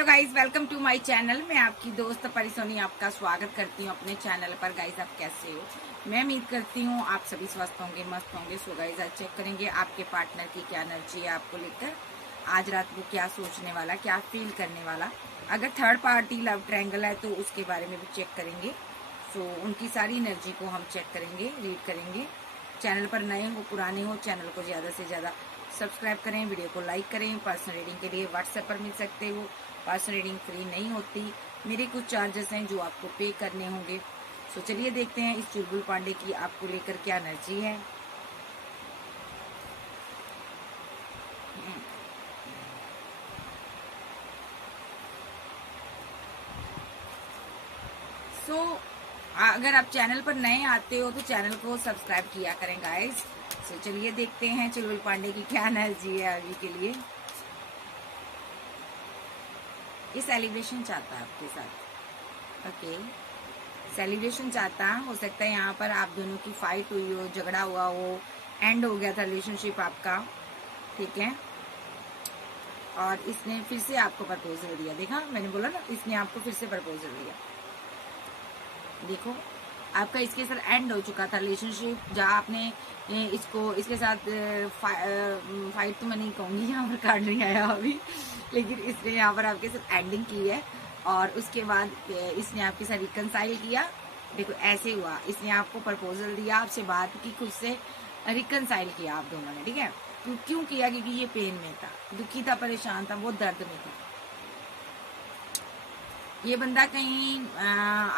तो guys welcome to my channel. मैं आपकी दोस्त परिसोनी आपका स्वागत करती हूँ अपने चैनल पर। गाइज आप कैसे हो? मैं उम्मीद करती हूँ आप सभी स्वस्थ होंगे, मस्त होंगे। सो गाइज आज चेक करेंगे आपके पार्टनर की क्या एनर्जी है आपको लेकर। आज रात वो क्या सोचने वाला, क्या फील करने वाला। अगर थर्ड पार्टी लव ट्रायंगल है तो उसके बारे में भी चेक करेंगे। सो उनकी सारी एनर्जी को हम चेक करेंगे, रीड करेंगे। चैनल पर नए हो पुराने हो, चैनल को ज़्यादा से ज़्यादा सब्सक्राइब करें, वीडियो को लाइक करें। पर्सनल रीडिंग के लिए व्हाट्सएप पर मिल सकते हो। पर्सनल रीडिंग फ्री नहीं होती, मेरे कुछ चार्जेस हैं जो आपको पे करने होंगे। सो चलिए देखते हैं इस चुलबुल पांडे की आपको लेकर क्या एनर्जी है। सो अगर आप चैनल पर नए आते हो तो चैनल को सब्सक्राइब किया करें गाइस। सो चलिए देखते हैं चुलबुल पांडे की क्या एनर्जी है अभी के लिए। ये सेलिब्रेशन चाहता है आपके साथ। ओके, सेलिब्रेशन चाहता हो सकता है यहाँ पर आप दोनों की फाइट हुई हो, झगड़ा हुआ हो, एंड हो गया था रिलेशनशिप आपका, ठीक है। और इसने फिर से आपको प्रपोजल दिया। देखा मैंने बोला ना, इसने आपको फिर से प्रपोजल दिया। देखो आपका इसके साथ एंड हो चुका था रिलेशनशिप, जहाँ आपने इसके साथ फाइट तो मैं नहीं कहूँगी, यहाँ पर कार्ड नहीं आया अभी, लेकिन इसने यहाँ पर आपके साथ एंडिंग की है। और उसके बाद इसने आपके साथ रिकनसाइल किया। देखो ऐसे हुआ, इसने आपको प्रपोजल दिया, आपसे बात की, खुद से रिकनसाइल किया आप दोनों ने, ठीक है। क्यों किया? क्योंकि ये पेन में था, दुखी था, परेशान था, वो दर्द में था। ये बंदा कहीं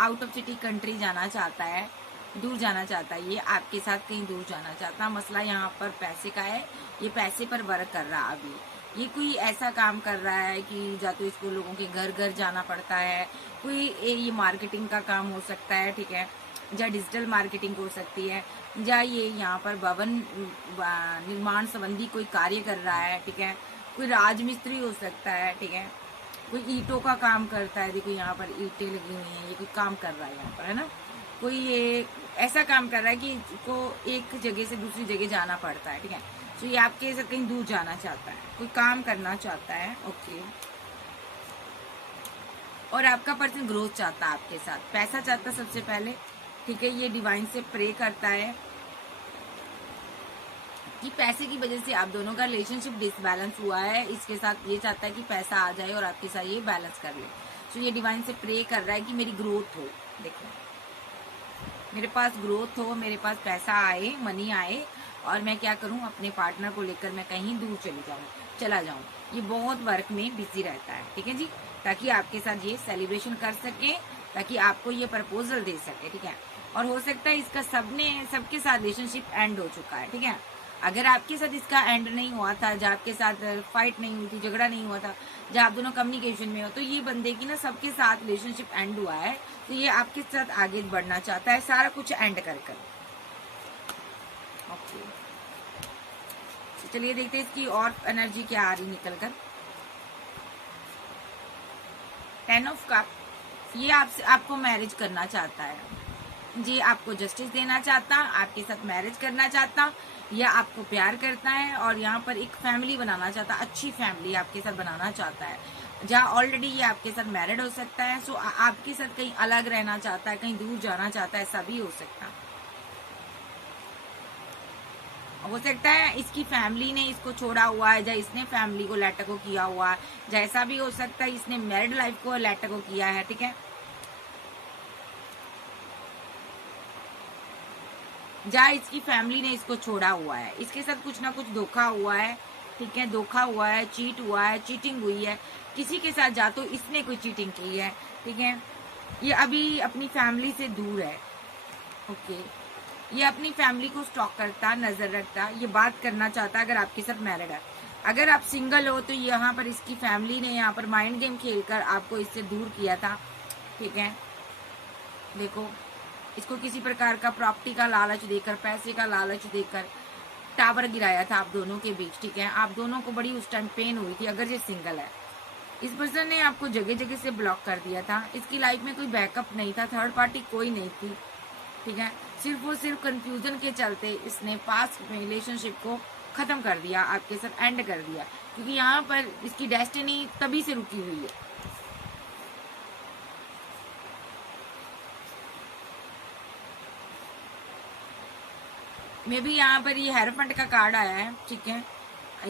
आउट ऑफ सिटी कंट्री जाना चाहता है, दूर जाना चाहता है। ये आपके साथ कहीं दूर जाना चाहता है। मसला यहाँ पर पैसे का है, ये पैसे पर वर्क कर रहा है अभी। ये कोई ऐसा काम कर रहा है कि या तो इसको लोगों के घर घर जाना पड़ता है, कोई ये मार्केटिंग का काम हो सकता है, ठीक है, या डिजिटल मार्केटिंग हो सकती है, या ये यहाँ पर भवन निर्माण संबंधी कोई कार्य कर रहा है, ठीक है। कोई राजमिस्त्री हो सकता है, ठीक है। कोई ईंटों का काम करता है। देखो यहाँ पर ईंटें लगी हुई हैं, ये कोई काम कर रहा है यहाँ पर, है ना। कोई ये ऐसा काम कर रहा है कि इसको एक जगह से दूसरी जगह जाना पड़ता है, ठीक है। तो ये आपके साथ कहीं दूर जाना चाहता है, कोई काम करना चाहता है, ओके। और आपका पर्सन ग्रोथ चाहता है आपके साथ, पैसा चाहता है सबसे पहले, ठीक है। ये डिवाइन से प्रे करता है कि पैसे की वजह से आप दोनों का रिलेशनशिप डिसबैलेंस हुआ है। इसके साथ ये चाहता है कि पैसा आ जाए और आपके साथ ये बैलेंस कर ले। तो ये डिवाइन से प्रे कर रहा है कि मेरी ग्रोथ हो, देखो मेरे पास ग्रोथ हो, मेरे पास पैसा आए, मनी आए, और मैं क्या करूं, अपने पार्टनर को लेकर मैं कहीं दूर चला जाऊं। ये बहुत वर्क में बिजी रहता है, ठीक है जी, ताकि आपके साथ ये सेलिब्रेशन कर सके, ताकि आपको ये प्रपोजल दे सके, ठीक है। और हो सकता है इसका सबके साथ रिलेशनशिप एंड हो चुका है, ठीक है। अगर आपके साथ इसका एंड नहीं हुआ था, जब आपके साथ फाइट नहीं हुई थी, झगड़ा नहीं हुआ था, जब आप दोनों कम्युनिकेशन में हो, तो ये बंदे की ना सबके साथ रिलेशनशिप एंड हुआ है। तो ये आपके साथ आगे बढ़ना चाहता है, सारा कुछ एंड कर ओके। तो चलिए देखते हैं इसकी और एनर्जी क्या आ रही निकल कर। 10 ऑफ कप, ये आपको मैरिज करना चाहता है जी, आपको जस्टिस देना चाहता, आपके साथ मैरिज करना चाहता, या आपको प्यार करता है और यहाँ पर एक फैमिली बनाना चाहता, अच्छी फैमिली आपके साथ बनाना चाहता है, जहाँ ऑलरेडी ये आपके साथ मैरिड हो सकता है। सो आपके साथ कहीं अलग रहना चाहता है, कहीं दूर जाना चाहता है, ऐसा भी हो सकता है। इसकी फैमिली ने इसको छोड़ा हुआ है, या इसने फैमिली को लेट गो किया हुआ है, जैसा भी हो सकता है। इसने मैरिड लाइफ को लेट गो किया है, ठीक है। जहाँ इसकी फैमिली ने इसको छोड़ा हुआ है, इसके साथ कुछ ना कुछ धोखा हुआ है, ठीक है। धोखा हुआ है, चीट हुआ है, चीटिंग हुई है किसी के साथ, जा तो इसने कोई चीटिंग की है, ठीक है। ये अभी अपनी फैमिली से दूर है, ओके। ये अपनी फैमिली को स्टॉक करता, नजर रखता, ये बात करना चाहता अगर आपके साथ मैरिड है। अगर आप सिंगल हो तो यहाँ पर इसकी फैमिली ने यहाँ पर माइंड गेम खेलकर आपको इससे दूर किया था, ठीक है। देखो इसको किसी प्रकार का प्रॉपर्टी का लालच देकर, पैसे का लालच देकर टावर गिराया था आप दोनों के बीच, ठीक है। आप दोनों को बड़ी उस टाइम पेन हुई थी। अगर ये सिंगल है, इस पर्सन ने आपको जगह जगह से ब्लॉक कर दिया था। इसकी लाइफ में कोई बैकअप नहीं था, थर्ड पार्टी कोई नहीं थी, ठीक है। सिर्फ और सिर्फ कंफ्यूजन के चलते इसने पास्ट रिलेशनशिप को खत्म कर दिया, आपके साथ एंड कर दिया। क्योंकि यहाँ पर इसकी डेस्टिनी तभी से रुकी हुई है। मे भी यहाँ पर ये हेरोफेंट का कार्ड आया है, ठीक है।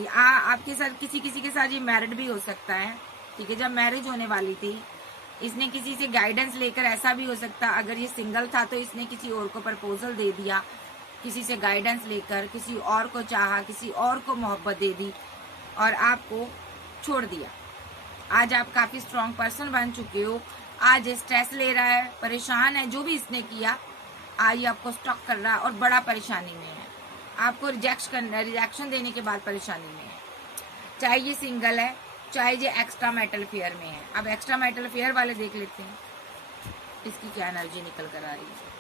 आपके साथ किसी किसी के साथ ये मैरिड भी हो सकता है, ठीक है। जब मैरिज होने वाली थी इसने किसी से गाइडेंस लेकर, ऐसा भी हो सकता अगर ये सिंगल था तो इसने किसी और को प्रपोजल दे दिया, किसी से गाइडेंस लेकर किसी और को चाहा, किसी और को मोहब्बत दे दी और आपको छोड़ दिया। आज आप काफी स्ट्रांग पर्सन बन चुके हो। आज स्ट्रेस ले रहा है, परेशान है, जो भी इसने किया आज ये आपको स्टॉक कर रहा है और बड़ा परेशानी में है। आपको रिजेक्शन देने के बाद परेशानी में है। चाहे ये सिंगल है, चाहे ये एक्स्ट्रा मैरिटल अफेयर में है। अब एक्स्ट्रा मैरिटल अफेयर वाले देख लेते हैं इसकी क्या एनर्जी निकल कर आ रही है।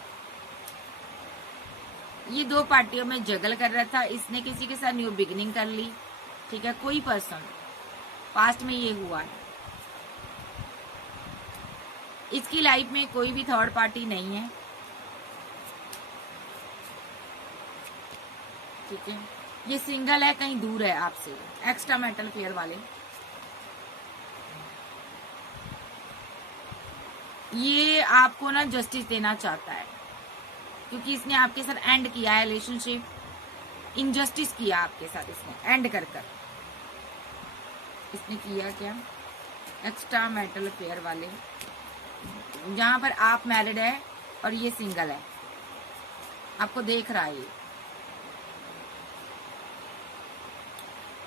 ये 2 पार्टियों में जगल कर रहा था, इसने किसी के साथ न्यू बिगिनिंग कर ली, ठीक है। कोई पर्सन पास्ट में ये हुआ है। इसकी लाइफ में कोई भी थर्ड पार्टी नहीं है, ठीक है। ये सिंगल है, कहीं दूर है आपसे, एक्स्ट्रा मैरिटल अफेयर वाले। ये आपको ना जस्टिस देना चाहता है क्योंकि इसने आपके साथ एंड किया है रिलेशनशिप, इनजस्टिस किया आपके साथ इसने एंड कर कर। इसने किया क्या, एक्स्ट्रा मैरिटल अफेयर वाले, जहां पर आप मैरिड है और ये सिंगल है, आपको देख रहा है ये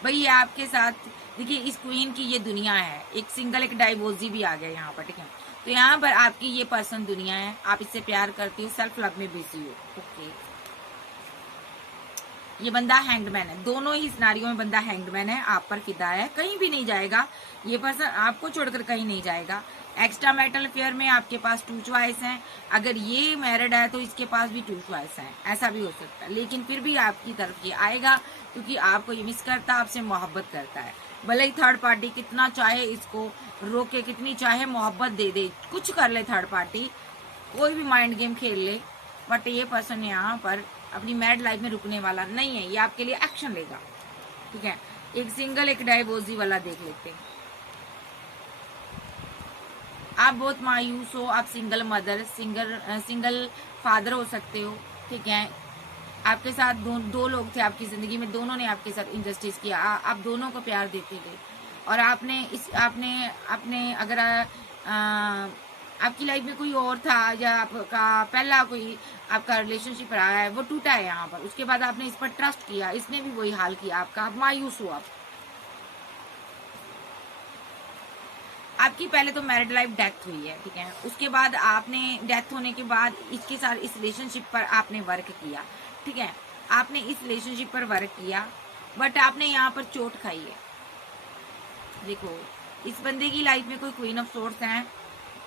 भाई। ये आपके साथ देखिए, इस क्वीन की ये दुनिया है। एक सिंगल एक डाइवोर्सी भी आ गया यहाँ पर, ठीक है। तो यहाँ पर आपकी ये पर्सन दुनिया है, आप इससे प्यार करती हो, सेल्फ लव में बिजी हो, ओके। ये बंदा हैंगमैन है, दोनों ही सिनारियों में बंदा हैंगमैन है, आप पर फिदा है, कहीं भी नहीं जाएगा ये पर्सन, आपको छोड़कर कहीं नहीं जाएगा। एक्स्ट्रा मैरिटल अफेयर में आपके पास 2 चॉइस हैं। अगर ये मैरिड है तो इसके पास भी 2 चॉइस हैं, ऐसा भी हो सकता है। लेकिन फिर भी आपकी तरफ ये आएगा क्योंकि आपको ये मिस करता है, आपसे मोहब्बत करता है। भले ही थर्ड पार्टी कितना चाहे इसको रोके, कितनी चाहे मोहब्बत दे दे, कुछ कर ले थर्ड पार्टी, कोई भी माइंड गेम खेल ले, बट ये पर्सन यहाँ पर अपनी मैरिड लाइफ में रुकने वाला नहीं है। ये आपके लिए एक्शन लेगा, ठीक है। एक सिंगल एक डाइवोर्सी वाला देख लेते हैं। आप बहुत मायूस हो, आप सिंगल मदर, सिंगल फादर हो सकते हो, ठीक है। आपके साथ दो लोग थे आपकी जिंदगी में, दोनों ने आपके साथ इनजस्टिस किया, आप दोनों को प्यार देते थे और आपने अगर आपकी लाइफ में कोई और था या आपका पहला कोई आपका रिलेशनशिप रहा है, वो टूटा है यहाँ पर। उसके बाद आपने इस पर ट्रस्ट किया, इसने भी वही हाल किया आपका, आप मायूस हो। आपकी पहले तो मैरिड लाइफ डेथ हुई है, ठीक है। उसके बाद आपने डेथ होने के बाद इसके साथ इस रिलेशनशिप पर आपने वर्क किया, ठीक है। आपने इस रिलेशनशिप पर वर्क किया, बट आपने यहाँ पर चोट खाई है। देखो, इस बंदे की लाइफ में कोई क्वीन ऑफ सोर्स है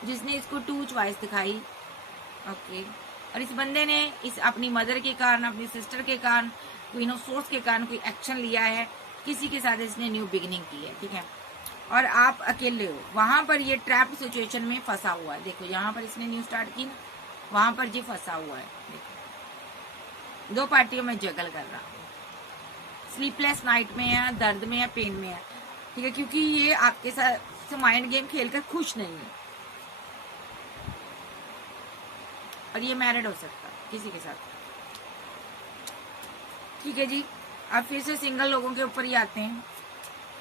जिसने इसको 2 चॉइस दिखाई, ओके। और इस बंदे ने इस अपनी मदर के कारण, अपनी सिस्टर के कारण, क्वीन ऑफ सोर्स के कारण कोई एक्शन लिया है, किसी के साथ इसने न्यू बिगिनिंग की है, ठीक है। और आप अकेले हो, वहां पर ये ट्रैप सिचुएशन में फंसा हुआ है। देखो, यहाँ पर इसने न्यू स्टार्ट की, वहां पर ये फंसा हुआ है। देखो, 2 पार्टियों में जगल कर रहा है, स्लीपलेस नाइट में है, दर्द में है, पेन में है, ठीक है। क्योंकि ये आपके साथ माइंड गेम खेलकर खुश नहीं है और ये मैरिड हो सकता है किसी के साथ, ठीक है जी। अब फिर से सिंगल लोगों के ऊपर ही आते हैं।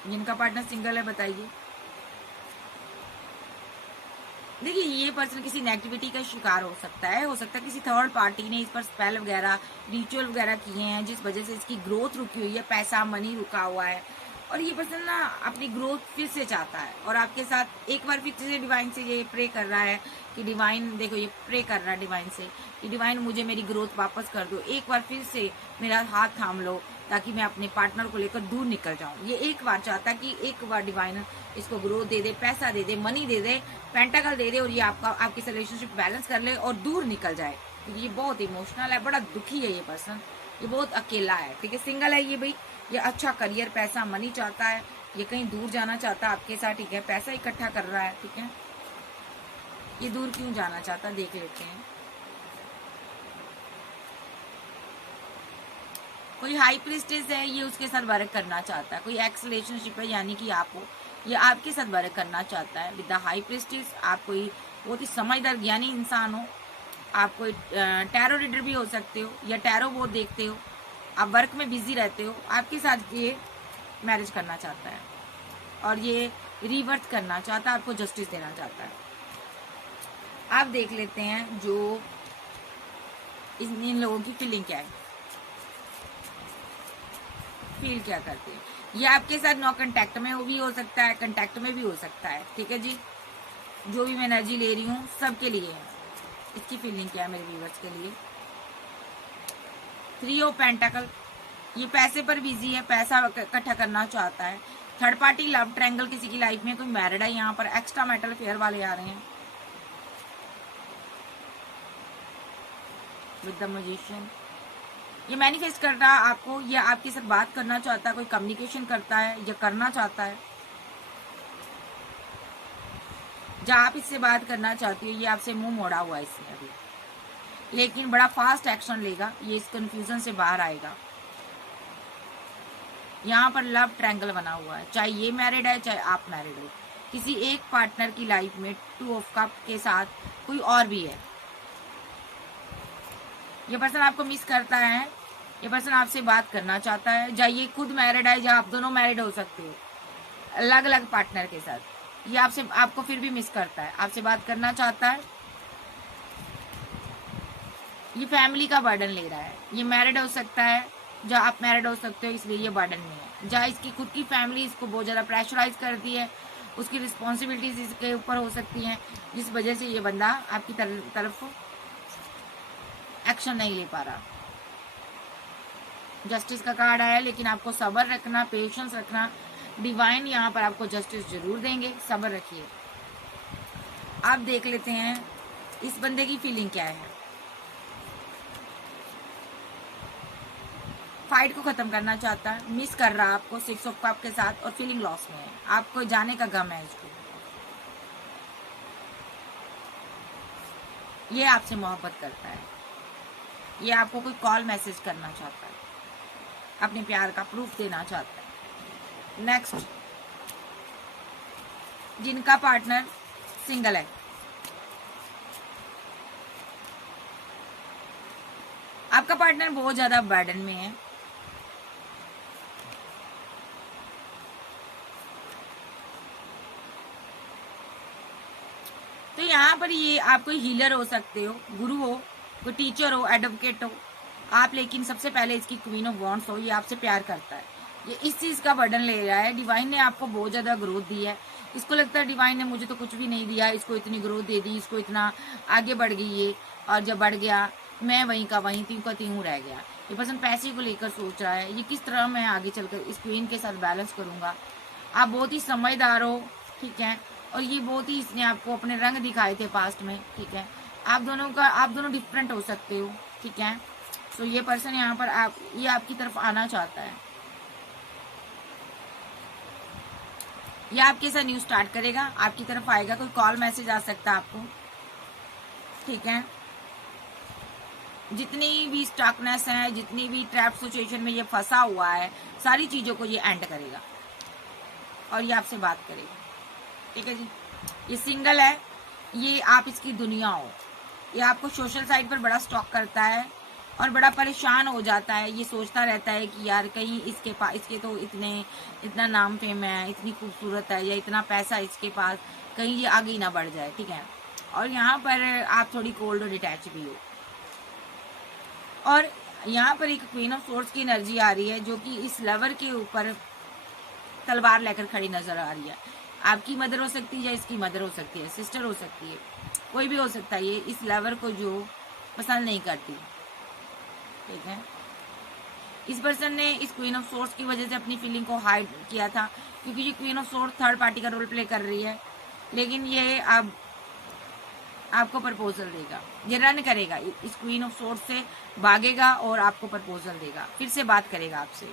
जिनका पार्टनर सिंगल है बताइए। देखिए, ये पर्सन किसी नेगेटिविटी का शिकार हो सकता है किसी थर्ड पार्टी ने इस पर स्पेल वगैरह, रिचुअल वगैरह किए हैं, जिस वजह से इसकी ग्रोथ रुकी हुई है, पैसा मनी रुका हुआ है। और ये पर्सन ना अपनी ग्रोथ फिर से चाहता है और आपके साथ एक बार फिर से डिवाइन से ये प्रे कर रहा है कि डिवाइन, देखो ये प्रे कर रहा है डिवाइन से कि डिवाइन मुझे मेरी ग्रोथ वापस कर दो, एक बार फिर से मेरा हाथ थाम लो ताकि मैं अपने पार्टनर को लेकर दूर निकल जाऊं। ये एक बार चाहता कि एक बार डिवाइन इसको ग्रोथ दे दे, पैसा दे दे, मनी दे दे, पेंटाकल दे दे और ये आपकी रिलेशनशिप बैलेंस कर ले और दूर निकल जाए। क्योंकि ये बहुत इमोशनल है, बड़ा दुखी है ये पर्सन, ये बहुत अकेला है, ठीक है। सिंगल है ये भाई, ये अच्छा करियर, पैसा मनी चाहता है, ये कहीं दूर जाना चाहता है आपके साथ, ठीक है। पैसा इकट्ठा कर रहा है, ठीक है। ये दूर क्यों जाना चाहता, देख लेते हैं। कोई हाई प्रिस्टेस है, ये उसके साथ वर्क करना चाहता है। कोई एक्स रिलेशनशिप है, यानी कि आप हो, ये आपके साथ वर्क करना चाहता है विद द हाई प्रिस्टेस। आप कोई बहुत ही समझदार ज्ञानी इंसान हो, आप कोई टैरो रीडर भी हो सकते हो, या टैरो वो देखते हो, आप वर्क में बिजी रहते हो, आपके साथ ये मैरिज करना चाहता है और ये रिवर्स करना चाहता है, आपको जस्टिस देना चाहता है। आप देख लेते हैं जो इन लोगों की फीलिंग क्या है, फील क्या करते हैं। ये आपके साथ नो कांटेक्ट में भी हो सकता है, कांटेक्ट में भी हो सकता है, ठीक है जी। जो भी मैं एनर्जी ले रही हूँ सबके लिए है। इसकी फीलिंग क्या है मेरे व्यूअर्स के लिए। 3 ऑफ पेंटाकल, ये पैसे पर बिजी है, पैसा इकट्ठा करना चाहता है। थर्ड पार्टी लव ट्रायंगल किसी की लाइफ में, कोई मैरिड है, यहाँ पर एक्स्ट्रा मैटल फेयर वाले आ रहे हैं विद द मैजिशियन। ये मैनिफेस्ट कर रहा है आपको, या आपके साथ बात करना चाहता है, कोई कम्युनिकेशन करता है या करना चाहता है। जहाँ आप इससे बात करना चाहती हो, ये आपसे मुंह मोड़ा हुआ है इसने अभी, लेकिन बड़ा फास्ट एक्शन लेगा, ये इस कंफ्यूजन से बाहर आएगा। यहाँ पर लव ट्रायंगल बना हुआ है, चाहे ये मैरिड है चाहे आप मैरिड हो। किसी एक पार्टनर की लाइफ में 2 ऑफ कप के साथ कोई और भी है। ये पर्सन आपको मिस करता है, ये पर्सन आपसे बात करना चाहता है, या ये खुद मैरिड है, या आप दोनों मैरिड हो सकते हो अलग अलग पार्टनर के साथ। ये आपको फिर भी मिस करता है, आपसे बात करना चाहता है। ये फैमिली का बर्डन ले रहा है, ये मैरिड हो सकता है, जहाँ आप मैरिड हो सकते हो, इसलिए ये बर्डन में है। जहाँ इसकी खुद की फैमिली इसको बहुत ज़्यादा प्रेशराइज करती है, उसकी रिस्पॉन्सिबिलिटीज इसके ऊपर हो सकती हैं, जिस वजह से ये बंदा आपकी तरफ एक्शन नहीं ले पा रहा। जस्टिस का कार्ड आया, लेकिन आपको सब्र रखना, पेशेंस रखना। डिवाइन यहाँ पर आपको जस्टिस जरूर देंगे, सब्र रखिए। आप देख लेते हैं इस बंदे की फीलिंग क्या है। फाइट को खत्म करना चाहता है, मिस कर रहा है आपको 6 ऑफ कप के साथ, और फीलिंग लॉस में है, आपको जाने का गम है इसको। ये आपसे मोहब्बत करता है, ये आपको कोई कॉल मैसेज करना चाहता है, अपने प्यार का प्रूफ देना चाहता है। नेक्स्ट, जिनका पार्टनर सिंगल है, आपका पार्टनर बहुत ज्यादा बर्डन में है। तो यहाँ पर ये आप कोई हीलर हो सकते हो, गुरु हो, कोई टीचर हो, एडवोकेट हो आप, लेकिन सबसे पहले इसकी क्वीन ऑफ वॉन्ड्स हो, ये आपसे प्यार करता है, ये इस चीज का बर्डन ले रहा है। डिवाइन ने आपको बहुत ज्यादा ग्रोथ दी है, इसको लगता है डिवाइन ने मुझे तो कुछ भी नहीं दिया, इसको इतनी ग्रोथ दे दी, इसको इतना आगे बढ़ गई ये, और जब बढ़ गया मैं वहीं का वहीं, तीन का तीन रह गया। ये पर्सन पैसे को लेकर सोच रहा है, ये किस तरह मैं आगे चलकर इस क्वीन के साथ बैलेंस करूंगा। आप बहुत ही समझदार हो, ठीक है, और ये बहुत ही, इसने आपको अपने रंग दिखाए थे पास्ट में, ठीक है। आप दोनों डिफरेंट हो सकते हो, ठीक है। तो ये पर्सन यहाँ पर ये आपकी तरफ आना चाहता है, ये आपके साथ न्यू स्टार्ट करेगा, आपकी तरफ आएगा, कोई कॉल मैसेज आ सकता है आपको, ठीक है। जितनी भी स्टकनेस है, जितनी भी ट्रैप सिचुएशन में ये फंसा हुआ है, सारी चीजों को ये एंड करेगा और ये आपसे बात करेगा, ठीक है जी। ये सिंगल है, ये आप इसकी दुनिया हो, ये आपको सोशल साइट पर बड़ा स्टॉक करता है और बड़ा परेशान हो जाता है। ये सोचता रहता है कि यार कहीं इसके तो इतना नाम फेम है, इतनी खूबसूरत है, या इतना पैसा इसके पास, कहीं ये आगे ही ना बढ़ जाए, ठीक है। और यहाँ पर आप थोड़ी कोल्ड और डिटैच भी हो, और यहाँ पर एक क्वीन ऑफ सोर्ड्स की एनर्जी आ रही है, जो कि इस लवर के ऊपर तलवार लेकर खड़ी नजर आ रही है। आपकी मदर हो सकती है, या इसकी मदर हो सकती है, सिस्टर हो सकती है, कोई भी हो सकता है। ये इस लवर को जो पसंद नहीं करती, ठीक है। इस पर्सन ने इस क्वीन ऑफ सोर्ड्स की वजह से अपनी फीलिंग को हाइड किया था, क्योंकि ये queen of swords third party का रोल प्ले कर रही है, लेकिन ये अब आपको प्रपोजल देगा, ये रन करेगा, इस क्वीन ऑफ सोर्ड्स से भागेगा और आपको प्रपोजल देगा, फिर से बात करेगा आपसे,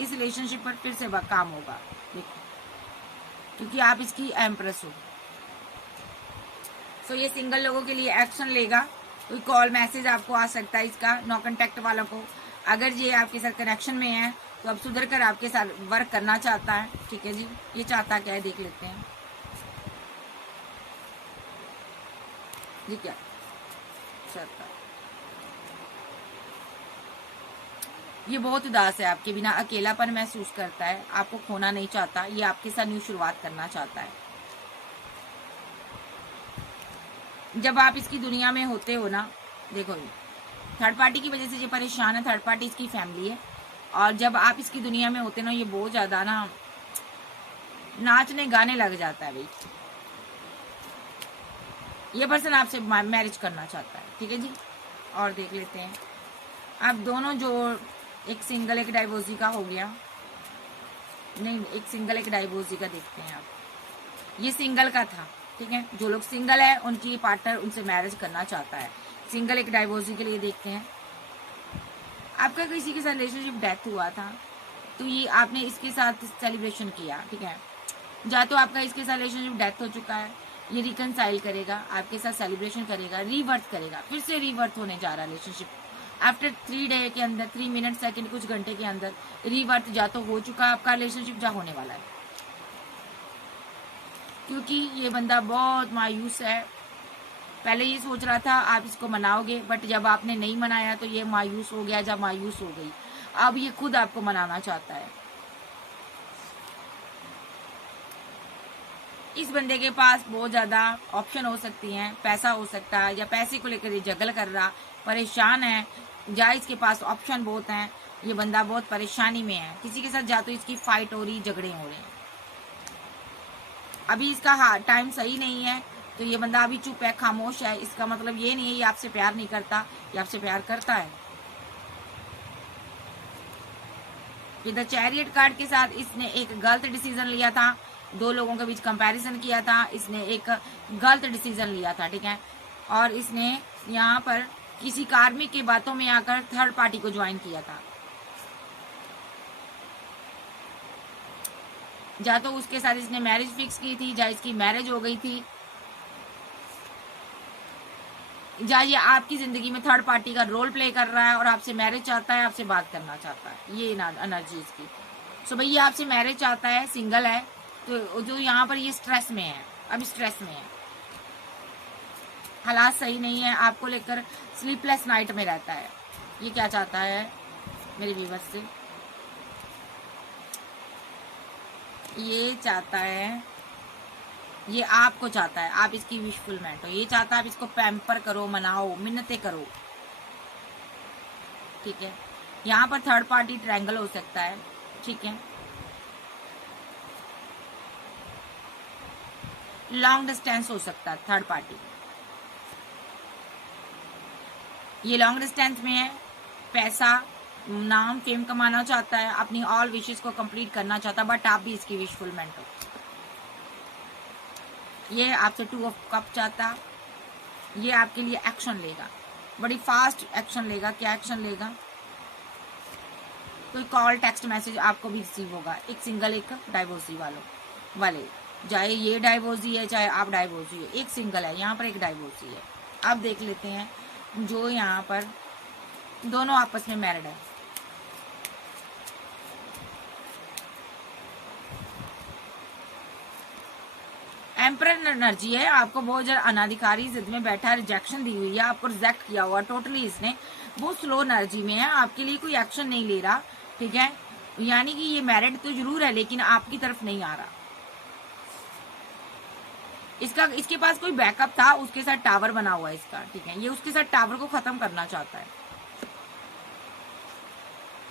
इस रिलेशनशिप पर फिर से काम होगा, देखो, क्योंकि आप इसकी एम्प्रेस हो। सो ये सिंगल लोगों के लिए एक्शन लेगा, कोई कॉल मैसेज आपको आ सकता है इसका, नो कांटेक्ट वालों को अगर ये आपके साथ कनेक्शन में है तो अब सुधर कर आपके साथ वर्क करना चाहता है, ठीक है जी। ये चाहता क्या है देख लेते हैं जी, क्या चाहता है। ये बहुत उदास है आपके बिना, अकेलापन महसूस करता है, आपको खोना नहीं चाहता, ये आपके साथ न्यू शुरुआत करना चाहता है। जब आप इसकी दुनिया में होते हो ना, देखो थर्ड पार्टी की वजह से ये परेशान है, थर्ड पार्टी इसकी फैमिली है, और जब आप इसकी दुनिया में होते ना ये बहुत ज्यादा ना नाचने गाने लग जाता है भाई। ये पर्सन आपसे मैरिज करना चाहता है, ठीक है जी। और देख लेते हैं आप दोनों, जो एक सिंगल एक डाइवोर्सी का हो गया, नहीं एक सिंगल एक डाइवोर्सी का देखते हैं आप। ये सिंगल का था, ठीक है। जो लोग सिंगल है उनकी पार्टनर उनसे मैरिज करना चाहता है। सिंगल एक डाइवोर्सी के लिए देखते हैं। आपका किसी के साथ रिलेशनशिप डेथ हुआ था तो ये आपने इसके साथ सेलिब्रेशन किया, ठीक है। या तो आपका इसके साथ रिलेशनशिप डेथ हो चुका है, ये रिकनसाइल करेगा, आपके साथ सेलिब्रेशन करेगा, रीबर्थ करेगा, फिर से रीबर्थ होने जा रहा है रिलेशनशिप। आफ्टर 3 डे के अंदर, 3 मिनट सेकंड कुछ घंटे के अंदर रीबर्थ जा तो हो चुका है आपका रिलेशनशिप, जा होने वाला है। क्योंकि ये बंदा बहुत मायूस है। पहले ये सोच रहा था आप इसको मनाओगे, बट जब आपने नहीं मनाया तो ये मायूस हो गया, जब मायूस हो गई अब ये खुद आपको मनाना चाहता है। इस बंदे के पास बहुत ज्यादा ऑप्शन हो सकती हैं, पैसा हो सकता है, या पैसे को लेकर ये जगल कर रहा, परेशान है, या इसके पास ऑप्शन बहुत हैं। ये बंदा बहुत परेशानी में है, किसी के साथ जा तो इसकी फाइट हो रही, झगड़े हो रहे हैं। अभी इसका टाइम सही नहीं है तो ये बंदा अभी चुप है, खामोश है। इसका मतलब ये नहीं है ये आपसे प्यार नहीं करता, ये आपसे प्यार करता है। द चैरियट कार्ड के साथ इसने एक गलत डिसीजन लिया था, 2 लोगों के बीच कंपैरिजन किया था, इसने एक गलत डिसीजन लिया था, ठीक है। और इसने यहाँ पर किसी कार्मिक की बातों में आकर थर्ड पार्टी को ज्वाइन किया था। या तो उसके साथ इसने मैरिज फिक्स की थी, या इसकी मैरिज हो गई थी, या ये आपकी जिंदगी में थर्ड पार्टी का रोल प्ले कर रहा है और आपसे मैरिज चाहता है, आपसे बात करना चाहता है। ये एनर्जी इसकी। सो भाई ये आपसे मैरिज चाहता है, सिंगल है, तो जो यहाँ पर ये स्ट्रेस में है, अभी स्ट्रेस में है, हालात सही नहीं है, आपको लेकर स्लीपलेस नाइट में रहता है। ये क्या चाहता है मेरे व्यूअर्स से, ये चाहता है, ये आपको चाहता है, आप इसकी विश फुलमेंट हो। ये चाहता है आप इसको पैम्पर करो, मनाओ, मिन्नतें करो, ठीक है। यहाँ पर थर्ड पार्टी ट्रायंगल हो सकता है, ठीक है। लॉन्ग डिस्टेंस हो सकता है थर्ड पार्टी। ये लॉन्ग डिस्टेंस में है, पैसा, नाम, फेम कमाना चाहता है, अपनी ऑल विशेस को कंप्लीट करना चाहता है, बट आप भी इसकी विश फुलमेंट हो। ये आपसे 2 ऑफ कप चाहता, ये आपके लिए एक्शन लेगा, बड़ी फास्ट एक्शन लेगा। क्या एक्शन लेगा? कोई कॉल, टेक्स्ट मैसेज आपको भी रिसीव होगा, एक सिंगल एक डाइवोर्सी वाले, चाहे ये डाइवोर्सी है चाहे आप डाइवोर्सी हो, एक सिंगल है, यहाँ पर एक डाइवोर्सी है। अब देख लेते हैं जो यहाँ पर दोनों आपस में मैरिड है। एम्परर एनर्जी है, आपको बहुत ज्यादा अनाधिकारी जिद में बैठा, रिजेक्शन दी हुई है, आपको रिजेक्ट किया हुआ टोटली इसने, बहुत स्लो एनर्जी में है, आपके लिए कोई एक्शन नहीं ले रहा, ठीक है। यानी कि ये मैरिड तो जरूर है लेकिन आपकी तरफ नहीं आ रहा। इसके पास कोई बैकअप था, उसके साथ टावर बना हुआ है इसका, ठीक है। ये उसके साथ टावर को खत्म करना चाहता है।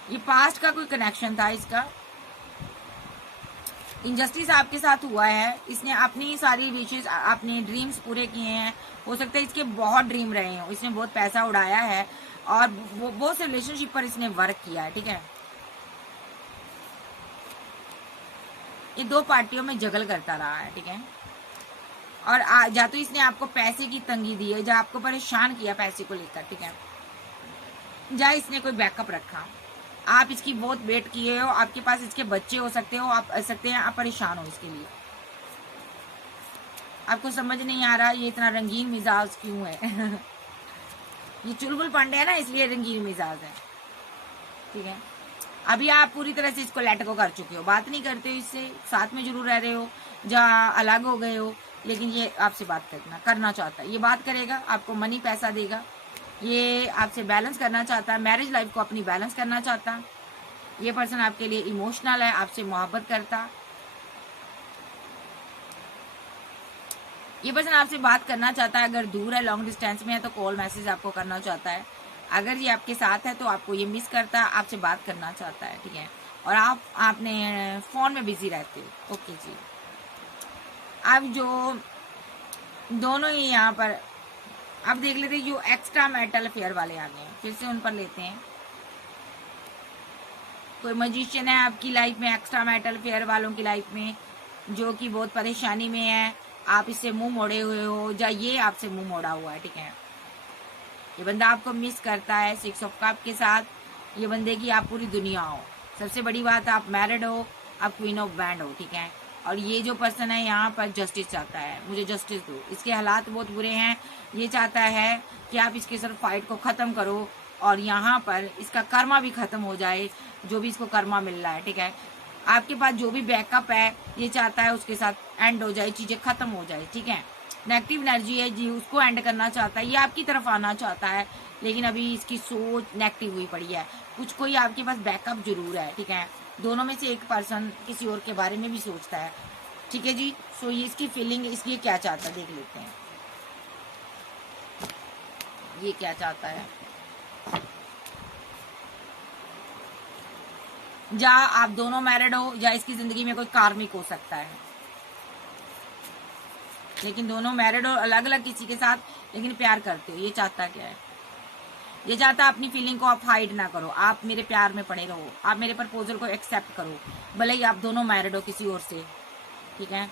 ये पास्ट का कोई कनेक्शन था इसका, इनजस्टिस आपके साथ हुआ है, इसने अपनी सारी विशेष, अपने ड्रीम्स पूरे किए हैं। हो सकता है इसके बहुत ड्रीम रहे हो, इसने बहुत पैसा उड़ाया है और बहुत से रिलेशनशिप पर इसने वर्क किया है, ठीक है। ये 2 पार्टियों में जगल करता रहा है, ठीक है। और या तो इसने आपको पैसे की तंगी दी है, या आपको परेशान किया पैसे को लेकर, ठीक है, या इसने कोई बैकअप रखा, आप इसकी बहुत वेट किए हो, आपके पास इसके बच्चे हो सकते हो, आप परेशान हो इसके लिए। आपको समझ नहीं आ रहा ये इतना रंगीन मिजाज क्यों है। ये चुलबुल पांडे है ना, इसलिए रंगीन मिजाज है। ठीक है। अभी आप पूरी तरह से इसको लेट गो कर चुके हो, बात नहीं करते हो इससे, साथ में जरूर रह रहे हो, जहाँ अलग हो गए हो, लेकिन ये आपसे बात करना चाहता है, ये बात करेगा, आपको मनी पैसा देगा, ये आपसे बैलेंस करना चाहता है, मैरिज लाइफ को अपनी बैलेंस करना चाहता है। ये पर्सन आपके लिए इमोशनल है, आपसे मोहब्बत करता। ये पर्सन आपसे बात करना चाहता है, अगर दूर है, लॉन्ग डिस्टेंस में है तो कॉल मैसेज आपको करना चाहता है। अगर ये आपके साथ है तो आपको ये मिस करता है, आपसे बात करना चाहता है, ठीक है। और आप आपने फोन में बिजी रहते हो। ओके जी। अब जो दोनों ही यहाँ पर अब देख लेते हैं, जो एक्स्ट्रा मैरिटल अफेयर वाले आ गए हैं, फिर से उन पर लेते हैं। कोई मजिशियन है आपकी लाइफ में, एक्स्ट्रा मैरिटल अफेयर वालों की लाइफ में, जो कि बहुत परेशानी में है, आप इससे मुंह मोड़े हुए हो, या ये आपसे मुंह मोड़ा हुआ है, ठीक है। ये बंदा आपको मिस करता है 6 ऑफ कप के साथ। ये बंदे की आप पूरी दुनिया हो। सबसे बड़ी बात, आप मैरिड हो, आप क्वीन ऑफ बैंड हो, ठीक है। और ये जो पर्सन है यहाँ पर जस्टिस चाहता है, मुझे जस्टिस दो, इसके हालात बहुत बुरे हैं। ये चाहता है कि आप इसके सर फाइट को ख़त्म करो और यहाँ पर इसका कर्मा भी ख़त्म हो जाए, जो भी इसको कर्मा मिल रहा है, ठीक है। आपके पास जो भी बैकअप है, ये चाहता है उसके साथ एंड हो जाए, चीज़ें ख़त्म हो जाए, ठीक है। नेगेटिव एनर्जी है जी, उसको एंड करना चाहता है, ये आपकी तरफ आना चाहता है, लेकिन अभी इसकी सोच नेगेटिव हुई पड़ी है। कुछ कोई आपके पास बैकअप जरूर है, ठीक है। दोनों में से एक पर्सन किसी और के बारे में भी सोचता है, ठीक है जी। सो ये इसकी फीलिंग, इसलिए क्या चाहता है देख लेते हैं, ये क्या चाहता है। या आप दोनों मैरिड हो, या इसकी जिंदगी में कोई कार्मिक हो सकता है, लेकिन दोनों मैरिड और अलग अलग किसी के साथ, लेकिन प्यार करते हो। ये चाहता क्या है, ये चाहता अपनी फीलिंग को आप हाइड ना करो, आप मेरे प्यार में पड़े रहो, आप मेरे प्रपोजल को एक्सेप्ट करो, भले ही आप दोनों मैरिड हो किसी और से, ठीक है।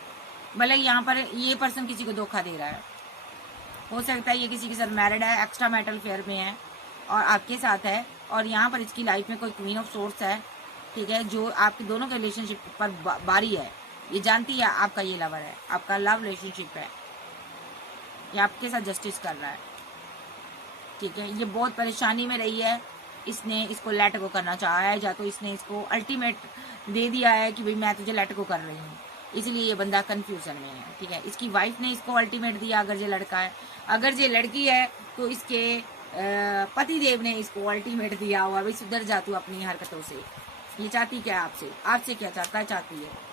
भले ही यहाँ पर ये पर्सन किसी को धोखा दे रहा है, हो सकता है ये किसी के साथ मैरिड है, एक्स्ट्रा मैरिटल अफेयर में है और आपके साथ है, और यहाँ पर इसकी लाइफ में कोई क्वीन ऑफ सोर्स है, ठीक है, जो आपके दोनों के रिलेशनशिप पर बारी है। ये जानती है आपका ये लवर है, आपका लव रिलेशनशिप है, ये आपके साथ जस्टिस कर रहा है, ठीक है। ये बहुत परेशानी में रही है, इसने इसको लेट गो करना चाहा है, या तो इसने इसको अल्टीमेट दे दिया है कि भाई मैं तुझे लेट गो कर रही हूँ, इसलिए ये बंदा कंफ्यूजन में है, ठीक है। इसकी वाइफ ने इसको अल्टीमेट दिया, अगर ये लड़का है। अगर ये लड़की है तो इसके पति देव ने इसको अल्टीमेट दिया हुआ, भाई सुधर जा तू अपनी हरकतों से। ये चाहती क्या है आपसे, आपसे क्या चाहता है, चाहती है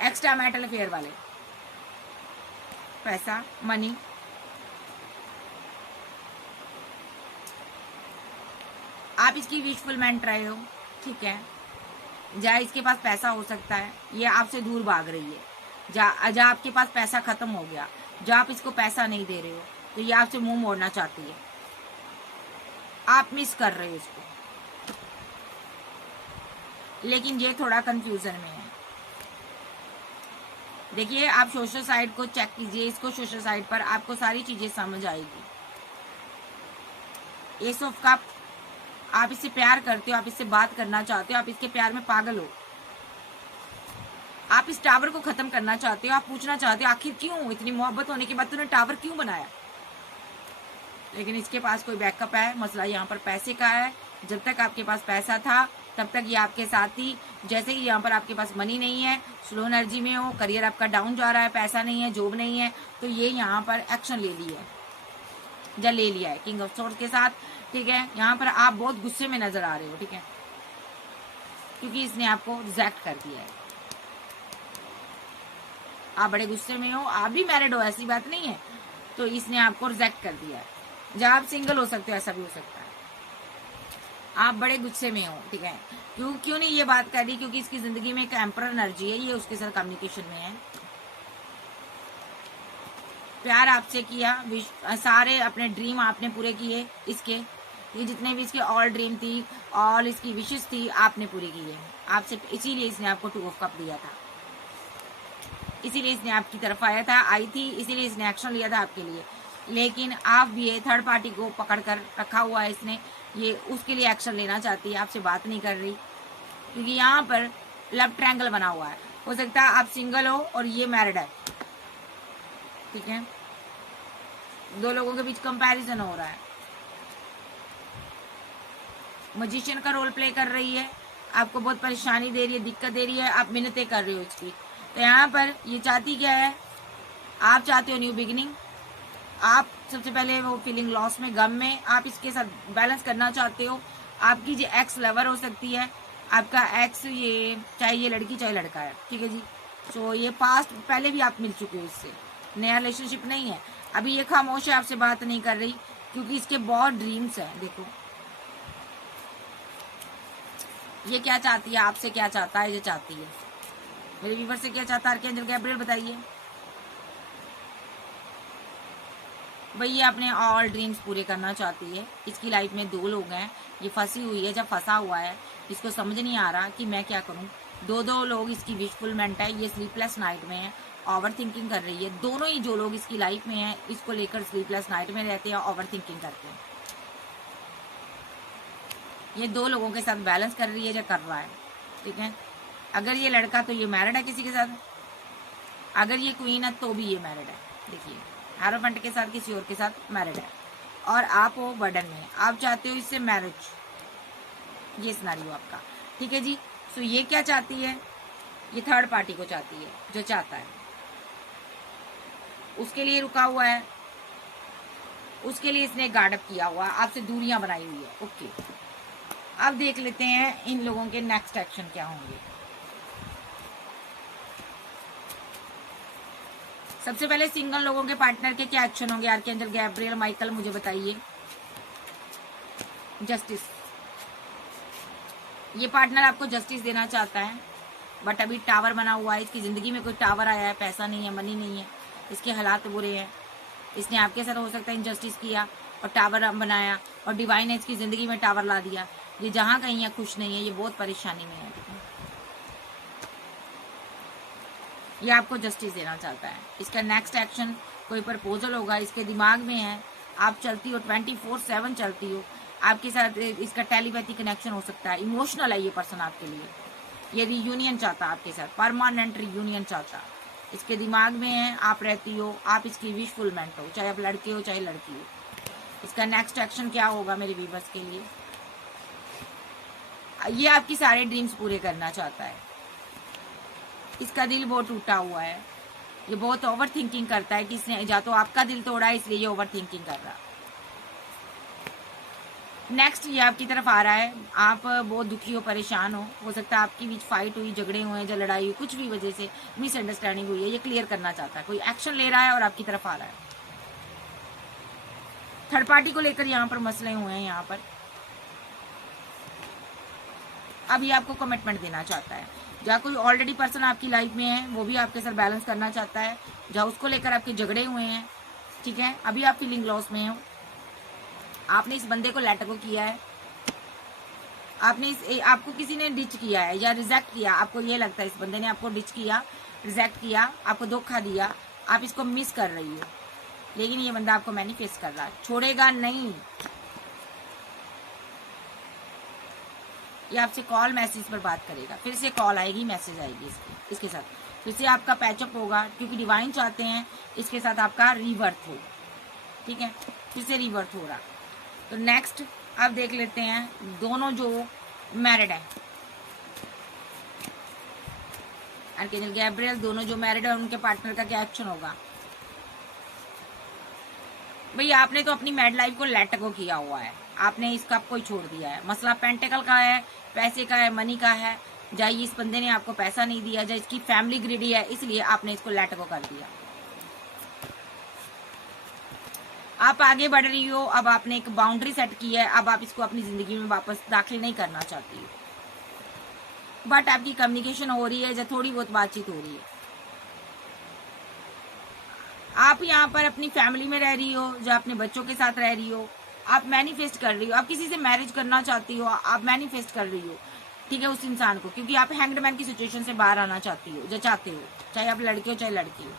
एक्स्ट्रा मैरिटल अफेयर वाले, पैसा, मनी। आप इसकी विशफुलमेंट रहे हो, ठीक है। जा इसके पास पैसा हो सकता है, ये आपसे दूर भाग रही है, जा आपके पास पैसा खत्म हो गया, जो आप इसको पैसा नहीं दे रहे हो, तो ये आपसे मुंह मोड़ना चाहती है, आप मिस कर रहे हो इसको, लेकिन ये थोड़ा कंफ्यूजन में है। देखिए, आप सोशल साइट को चेक कीजिए, इसको सोशल साइट पर आपको सारी चीजें समझ आएगी। एस ऑफ कप, आप इससे प्यार करते हो, आप इससे बात करना चाहते हो, आप इसके प्यार में पागल हो, आप इस टावर को खत्म करना चाहते हो, आप पूछना चाहते हो आखिर क्यों, इतनी मोहब्बत होने के बाद तूने टावर क्यों बनाया। लेकिन इसके पास कोई बैकअप है, मसला यहाँ पर पैसे का है। जब तक आपके पास पैसा था तब तक ये आपके साथ थी, जैसे कि यहाँ पर आपके पास मनी नहीं है, स्लो एनर्जी में हो, करियर आपका डाउन जा रहा है, पैसा नहीं है, जॉब नहीं है, तो ये यहाँ पर एक्शन ले ली है, या ले लिया है किंग ऑफ सोर्स के साथ, ठीक है। यहाँ पर आप बहुत गुस्से में नजर आ रहे हो, ठीक है, क्योंकि इसने आपको रिजेक्ट कर दिया है, आप बड़े गुस्से में हो, आप भी मैरिड हो, ऐसी बात नहीं है, तो इसने आपको रिजेक्ट कर दिया है। जब आप सिंगल हो सकते हो, ऐसा भी हो सकता है, आप बड़े गुस्से में हो, ठीक है। क्यों नहीं ये बात कर रही, क्योंकि इसकी जिंदगी में एक एम्परर एनर्जी है, ये उसके साथ कम्युनिकेशन में है, प्यार आपसे किया, सारे अपने ड्रीम आपने पूरे किए, इसके ये जितने भी इसके ऑल ड्रीम थी, ऑल इसकी विशेष थी, आपने पूरी की है आपसे, इसीलिए इसने आपको 2 ऑफ कप दिया था, इसीलिए इसने आपकी तरफ आया था, आई थी, इसीलिए इसने एक्शन लिया था आपके लिए। लेकिन आप भी ये थर्ड पार्टी को पकड़ कर रखा हुआ है इसने, ये उसके लिए एक्शन लेना चाहती है, आपसे बात नहीं कर रही, क्योंकि यहाँ पर लव ट्रायंगल बना हुआ है। हो सकता है आप सिंगल हो और ये मैरिड है, ठीक है, 2 लोगों के बीच कंपैरिजन हो रहा है, मजिशियन का रोल प्ले कर रही है, आपको बहुत परेशानी दे रही है, दिक्कत दे रही है, आप मिन्नतें कर रहे हो इसकी। तो यहाँ पर ये चाहती क्या है, आप चाहते हो न्यू बिगिनिंग। आप सबसे पहले वो फीलिंग लॉस में, गम में, आप इसके साथ बैलेंस करना चाहते हो। आपकी जो एक्स लवर हो सकती है, आपका एक्स, ये चाहे ये लड़की चाहे लड़का है, ठीक है जी। सो ये पास्ट पहले भी आप मिल चुके हो इससे, नया रिलेशनशिप नहीं है। अभी ये खामोश है, आपसे बात नहीं कर रही क्योंकि इसके बहुत ड्रीम्स हैं। देखो ये क्या चाहती है, आपसे क्या चाहता है, ये चाहती है मेरे व्यूवर से क्या चाहता है आर्कएंजल गैब्रियल, बताइए भाई। ये अपने ऑल ड्रीम्स पूरे करना चाहती है। इसकी लाइफ में 2 लोग हैं, ये फंसी हुई है, जब फंसा हुआ है इसको समझ नहीं आ रहा कि मैं क्या करूं। 2 लोग इसकी विशफुलमेंट है, ये स्लीपलेस नाइट में है, ओवर थिंकिंग कर रही है। दोनों ही जो लोग इसकी लाइफ में हैं इसको लेकर स्लीपलेस नाइट में रहते हैं, ओवर थिंकिंग करते हैं। ये 2 लोगों के साथ बैलेंस कर रही है, जो कर रहा है, ठीक है। अगर ये लड़का तो ये मैरिड है किसी के साथ, अगर ये क्वीन है तो भी ये मैरिड है। देखिए हैरोफेंट के साथ किसी और के साथ मैरिड है, और आप वो बर्डन में, आप चाहते हो इससे मैरिज, ये सिनेरियो आपका, ठीक है जी। सो ये क्या चाहती है, ये थर्ड पार्टी को चाहती है, जो चाहता है उसके लिए रुका हुआ है, उसके लिए इसने गार्ड अप किया हुआ है, आपसे दूरियां बनाई हुई है। ओके, अब देख लेते हैं इन लोगों के नेक्स्ट एक्शन क्या होंगे। सबसे पहले सिंगल लोगों के पार्टनर के क्या एक्शन होंगे, आर्कएंजल गैब्रियल माइकल मुझे बताइए। जस्टिस, ये पार्टनर आपको जस्टिस देना चाहता है, बट अभी टावर बना हुआ है, इसकी जिंदगी में कोई टावर आया है, पैसा नहीं है, मनी नहीं है, इसके हालात बुरे हैं, इसने आपके साथ हो सकता है इनजस्टिस किया और टावर बनाया, और डिवाइन ने इसकी जिंदगी में टावर ला दिया। ये जहां कहीं है खुश नहीं है, ये बहुत परेशानी में है, ये आपको जस्टिस देना चाहता है। इसका नेक्स्ट एक्शन कोई प्रपोजल होगा, इसके दिमाग में है, आप चलती हो 24/7 चलती हो, आपके साथ इसका टेलीपैथी कनेक्शन हो सकता है, इमोशनल है ये पर्सन आपके लिए, ये रियूनियन चाहता है आपके साथ, परमानेंट रियूनियन चाहता, इसके दिमाग में है, आप रहती हो, आप इसकी विशफुलमेंट हो, चाहे आप लड़के हो चाहे लड़की हो। इसका नेक्स्ट एक्शन क्या होगा मेरे व्यूअर्स के लिए, ये आपकी सारे ड्रीम्स पूरे करना चाहता है। इसका दिल बहुत टूटा हुआ है, ये बहुत ओवर थिंकिंग करता है कि इसने या तो आपका दिल तोड़ा है इसलिए ये ओवर थिंकिंग कर रहा है। नेक्स्ट ये आपकी तरफ आ रहा है, आप बहुत दुखी हो, परेशान हो सकता है आपकी बीच फाइट हुई, झगड़े हुए, या लड़ाई हुई, कुछ भी वजह से मिसअंडरस्टैंडिंग हुई है, ये क्लियर करना चाहता है, कोई एक्शन ले रहा है और आपकी तरफ आ रहा है। थर्ड पार्टी को लेकर यहाँ पर मसले हुए हैं, यहाँ पर अब ये आपको कमिटमेंट देना चाहता है, जहाँ कोई ऑलरेडी पर्सन आपकी लाइफ में है वो भी आपके साथ बैलेंस करना चाहता है, जहाँ उसको लेकर आपके झगड़े हुए हैं, ठीक है। अभी आप फीलिंग लॉस में हो, आपने इस बंदे को लेट गो किया है, आपको किसी ने डिच किया है या रिजेक्ट किया, आपको ये लगता है इस बंदे ने आपको डिच किया, रिजेक्ट किया, आपको धोखा दिया, आप इसको मिस कर रही हो, लेकिन ये बंदा आपको मैनिफेस्ट कर रहा है, छोड़ेगा नहीं। ये आपसे कॉल मैसेज पर बात करेगा, फिर से कॉल आएगी, मैसेज आएगी इसके साथ, फिर से आपका पैचअप होगा, क्योंकि डिवाइन चाहते हैं इसके साथ आपका रीबर्थ हो, ठीक है, फिर से रीबर्थ हो रहा। तो नेक्स्ट अब देख लेते हैं दोनों जो मैरिड है, आर्कएंजल गैब्रियल, दोनों जो मैरिड है उनके पार्टनर का क्या एक्शन होगा। भाई आपने तो अपनी मैरिड लाइफ को लेट गो किया हुआ है, आपने इस कप को ही छोड़ दिया है। मसला पेंटिकल का है, पैसे का है, मनी का है, या इस बंदे ने आपको पैसा नहीं दिया, या इसकी फैमिली ग्रिडी है इसलिए आपने इसको लेट गो कर दिया। आप आगे बढ़ रही हो, अब आपने एक बाउंड्री सेट की है, अब आप इसको अपनी जिंदगी में वापस दाखिल नहीं करना चाहती हो, बट आपकी कम्युनिकेशन हो रही है, या थोड़ी बहुत बातचीत हो रही है। आप यहाँ पर अपनी फैमिली में रह रही हो, या अपने बच्चों के साथ रह रही हो, आप मैनिफेस्ट कर रही हो, आप किसी से मैरिज करना चाहती हो, आप मैनिफेस्ट कर रही हो, ठीक है, उस इंसान को, क्योंकि आप हैंग्ड मैन की सिचुएशन से बाहर आना चाहती हो, जो चाहते हो, चाहे आप लड़के हो चाहे लड़की हो।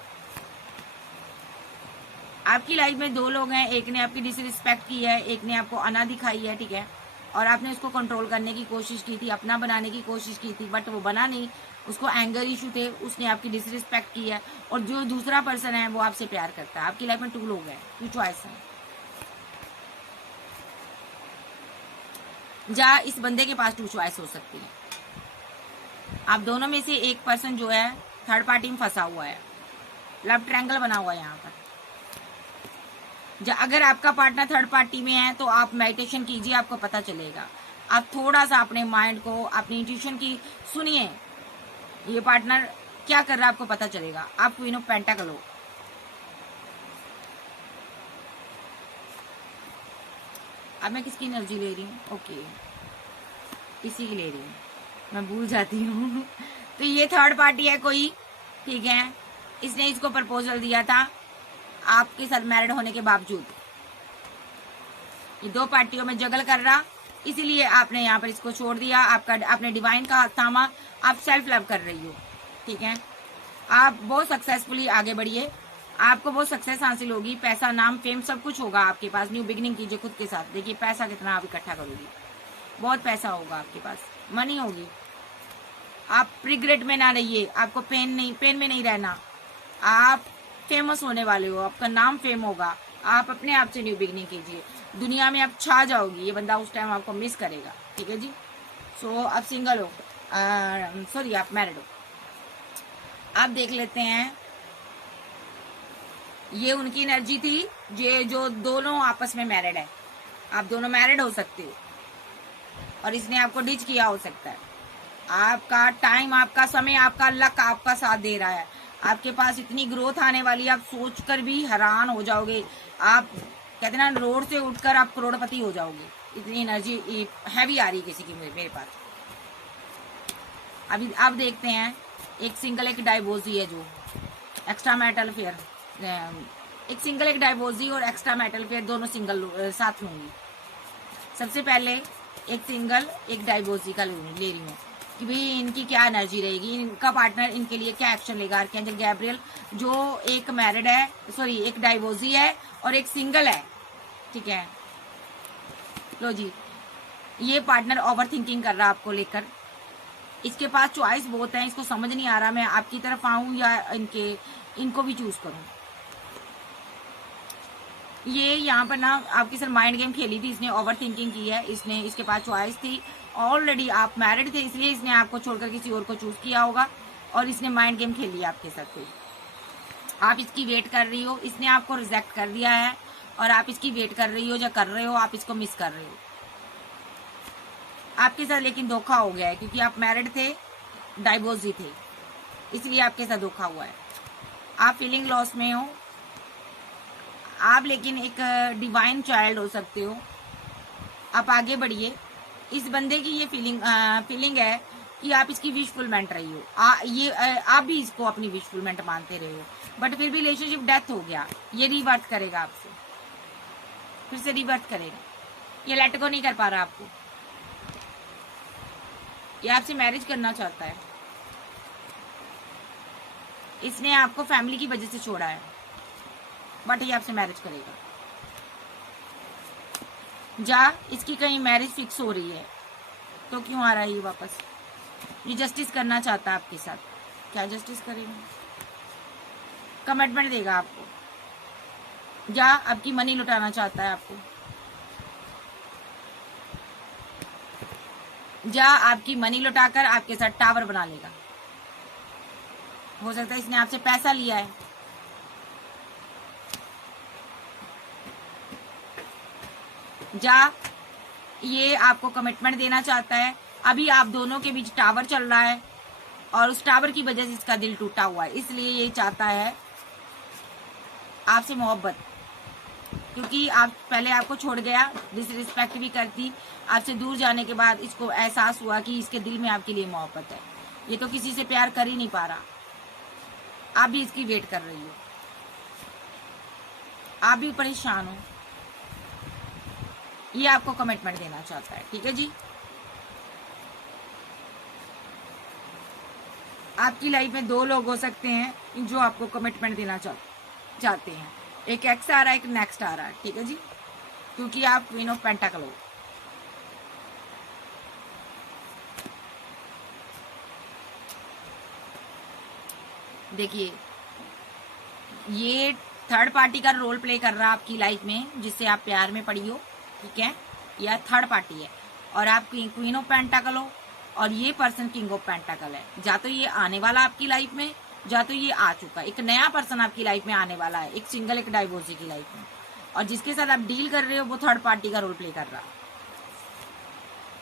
आपकी लाइफ में 2 लोग हैं, एक ने आपकी डिसरिस्पेक्ट की है, एक ने आपको अना दिखाई है, ठीक है, और आपने उसको कंट्रोल करने की कोशिश की थी, अपना बनाने की कोशिश की थी, बट वो बना नहीं, उसको एंगर इशू थे, उसने आपकी डिसरिस्पेक्ट की है, और जो दूसरा पर्सन है वो आपसे प्यार करता है। आपकी लाइफ में 2 लोग हैं, 2 चॉइस हैं। जहाँ इस बंदे के पास 2 चॉइस हो सकती है। आप दोनों में से एक पर्सन जो है थर्ड पार्टी में फंसा हुआ है, लव ट्रायंगल बना हुआ है यहाँ पर। अगर आपका पार्टनर थर्ड पार्टी में है तो आप मेडिटेशन कीजिए, आपको पता चलेगा। आप थोड़ा सा अपने माइंड को, अपनी इंट्यूशन की सुनिए, ये पार्टनर क्या कर रहा है आपको पता चलेगा। आप क्वीन ऑफ पेंटाकल हो। अब मैं किसकी एनर्जी ले रही हूँ? ओके, इसी की ले रही हूँ, मैं भूल जाती हूँ। तो ये थर्ड पार्टी है कोई, ठीक है। इसने इसको प्रपोजल दिया था आपके साथ मैरिड होने के बावजूद। ये 2 पार्टियों में जगल कर रहा, इसीलिए आपने यहाँ पर इसको छोड़ दिया। आपने डिवाइन का हाथ थामा, आप सेल्फ लव कर रही हो, ठीक है। आप बहुत सक्सेसफुली आगे बढ़िए, आपको बहुत सक्सेस हासिल होगी। पैसा, नाम, फेम सब कुछ होगा आपके पास। न्यू बिगिनिंग कीजिए खुद के साथ, देखिए पैसा कितना आप इकट्ठा करोगी। बहुत पैसा होगा आपके पास, मनी होगी। आप रिग्रेट में ना रहिए, आपको पेन में नहीं रहना। आप फेमस होने वाले हो, आपका नाम फेम होगा। आप अपने आप से न्यू बिगिनिंग कीजिए, दुनिया में आप छा जाओगी। ये बंदा उस टाइम आपको मिस करेगा, ठीक है जी। सो आप सिंगल हो, सॉरी आप मैरिड हो। आप देख लेते हैं, ये उनकी एनर्जी थी ये जो दोनों आपस में मैरिड है। आप दोनों मैरिड हो सकते हो और इसने आपको डिच किया हो सकता है। आपका टाइम, आपका समय, आपका लक आपका साथ दे रहा है। आपके पास इतनी ग्रोथ आने वाली है, आप सोचकर भी हैरान हो जाओगे। आप कहते ना, रोड से उठकर आप करोड़पति हो जाओगे। इतनी एनर्जी हैवी आ रही है किसी की मेरे पास। अभी आप देखते हैं, एक सिंगल एक डाइवोर्सी है जो एक्स्ट्रा मैरिटल अफेयर, एक सिंगल एक डाइवोर्सी और एक्स्ट्रा मैरिटल अफेयर दोनों सिंगल साथ लूंगी। सबसे पहले एक सिंगल एक डाइवोर्सी का ले रही हूँ कि भाई इनकी क्या एनर्जी रहेगी, इनका पार्टनर इनके लिए क्या एक्शन लेगा। आर्कएंजल गैब्रियल जो एक मैरिड है, सॉरी एक डाइवोर्सी है और एक सिंगल है, ठीक है। लो जी, ये पार्टनर ओवर थिंकिंग कर रहा है आपको लेकर। इसके पास चॉइस बहुत है, इसको समझ नहीं आ रहा मैं आपकी तरफ आऊं या इनको भी चूज करूं। ये यहाँ पर ना आपके साथ माइंड गेम खेली थी, इसने ओवर थिंकिंग की है। इसके पास चॉइस थी, ऑलरेडी आप मैरिड थे, इसलिए इसने आपको छोड़कर किसी और को चूज किया होगा और इसने माइंड गेम खेली आपके साथ कोई। आप इसकी वेट कर रही हो, इसने आपको रिजेक्ट कर दिया है और आप इसकी वेट कर रही हो या कर रहे हो, आप इसको मिस कर रहे हो। आपके साथ लेकिन धोखा हो गया है क्योंकि आप मैरिड थे, डाइवोर्सी थे, इसलिए आपके साथ धोखा हुआ है। आप फीलिंग लॉस में हो आप, लेकिन एक डिवाइन चाइल्ड हो सकते हो। आप आगे बढ़िए। इस बंदे की ये फीलिंग है कि आप इसकी विश फुलमेंट रही हो। आप भी इसको अपनी विश फुलमेंट मानते रहे हो, बट फिर भी रिलेशनशिप डेथ हो गया। ये रिवर्थ करेगा आपसे, फिर से रिवर्थ करेगा। ये लेट गो नहीं कर पा रहा आपको। ये आपसे मैरिज करना चाहता है। इसने आपको फैमिली की वजह से छोड़ा है, बट ये आपसे मैरिज करेगा। इसकी कहीं मैरिज फिक्स हो रही है तो क्यों आ रहा है ये वापस? ये जस्टिस करना चाहता है आपके साथ। क्या जस्टिस करेगा? कमिटमेंट देगा आपको, आपकी मनी लुटाना चाहता है आपको, आपकी मनी लुटाकर आपके साथ टावर बना लेगा। हो सकता है इसने आपसे पैसा लिया है। ये आपको कमिटमेंट देना चाहता है। अभी आप दोनों के बीच टावर चल रहा है और उस टावर की वजह से इसका दिल टूटा हुआ है, इसलिए ये चाहता है आपसे मोहब्बत। क्योंकि आप पहले आपको छोड़ गया, डिसरिस्पेक्ट भी करती, आपसे दूर जाने के बाद इसको एहसास हुआ कि इसके दिल में आपके लिए मोहब्बत है। ये तो किसी से प्यार कर ही नहीं पा रहा। आप भी इसकी वेट कर रही हो, आप भी परेशान हो। ये आपको कमिटमेंट देना चाहता है, ठीक है जी। आपकी लाइफ में 2 लोग हो सकते हैं जो आपको कमिटमेंट देना चाहते हैं। एक एक्स आ रहा है, एक नेक्स्ट आ रहा है, ठीक है जी। क्योंकि आप क्वीन ऑफ पेंटाकल हो। देखिए, ये थर्ड पार्टी का रोल प्ले कर रहा है आपकी लाइफ में, जिससे आप प्यार में पड़ी हो, ठीक है। यह थर्ड पार्टी है और आप क्वीन ऑफ पेंटाकल हो और ये पर्सन किंग ऑफ पेंटाकल है। या तो ये आने वाला आपकी लाइफ में, या तो ये आ चुका। एक नया पर्सन आपकी लाइफ में आने वाला है, एक सिंगल एक डाइवोर्सी की लाइफ में। और जिसके साथ आप डील कर रहे हो वो थर्ड पार्टी का रोल प्ले कर रहा है,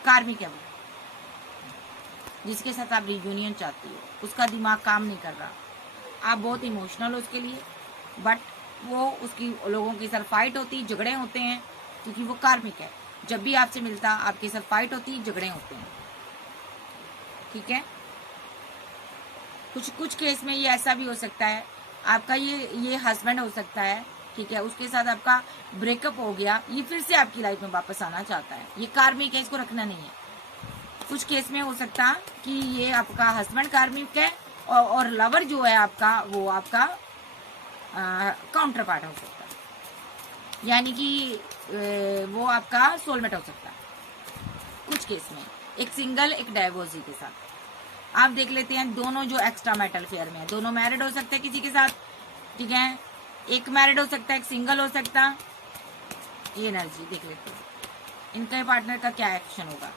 कार्मिक है वो। जिसके साथ आप रियूनियन चाहती हो उसका दिमाग काम नहीं कर रहा, आप बहुत इमोशनल हो उसके लिए, बट वो उसकी लोगों के साथ फाइट होती, झगड़े होते हैं, क्योंकि वो कार्मिक है। जब भी आपसे मिलता आपके साथ फाइट होती, झगड़े होते हैं, ठीक है। कुछ केस में ये ऐसा भी हो सकता है, आपका ये हस्बैंड हो सकता है, ठीक है, उसके साथ आपका ब्रेकअप हो गया, ये फिर से आपकी लाइफ में वापस आना चाहता है, ये कार्मिक है, इसको रखना नहीं है। कुछ केस में हो सकता कि ये आपका हस्बैंड कार्मिक है और लवर जो है आपका वो आपका काउंटर पार्ट हो सकता है, यानी कि वो आपका सोलमेट हो सकता है। कुछ केस में एक सिंगल एक डाइवोर्सी के साथ आप देख लेते हैं। दोनों जो एक्स्ट्रा मैरिटल अफेयर में है, दोनों मैरिड हो सकते हैं किसी के साथ, ठीक है, एक मैरिड हो सकता है, एक सिंगल हो सकता है। ये एनर्जी देख लेते हैं, इनका पार्टनर का क्या एक्शन होगा।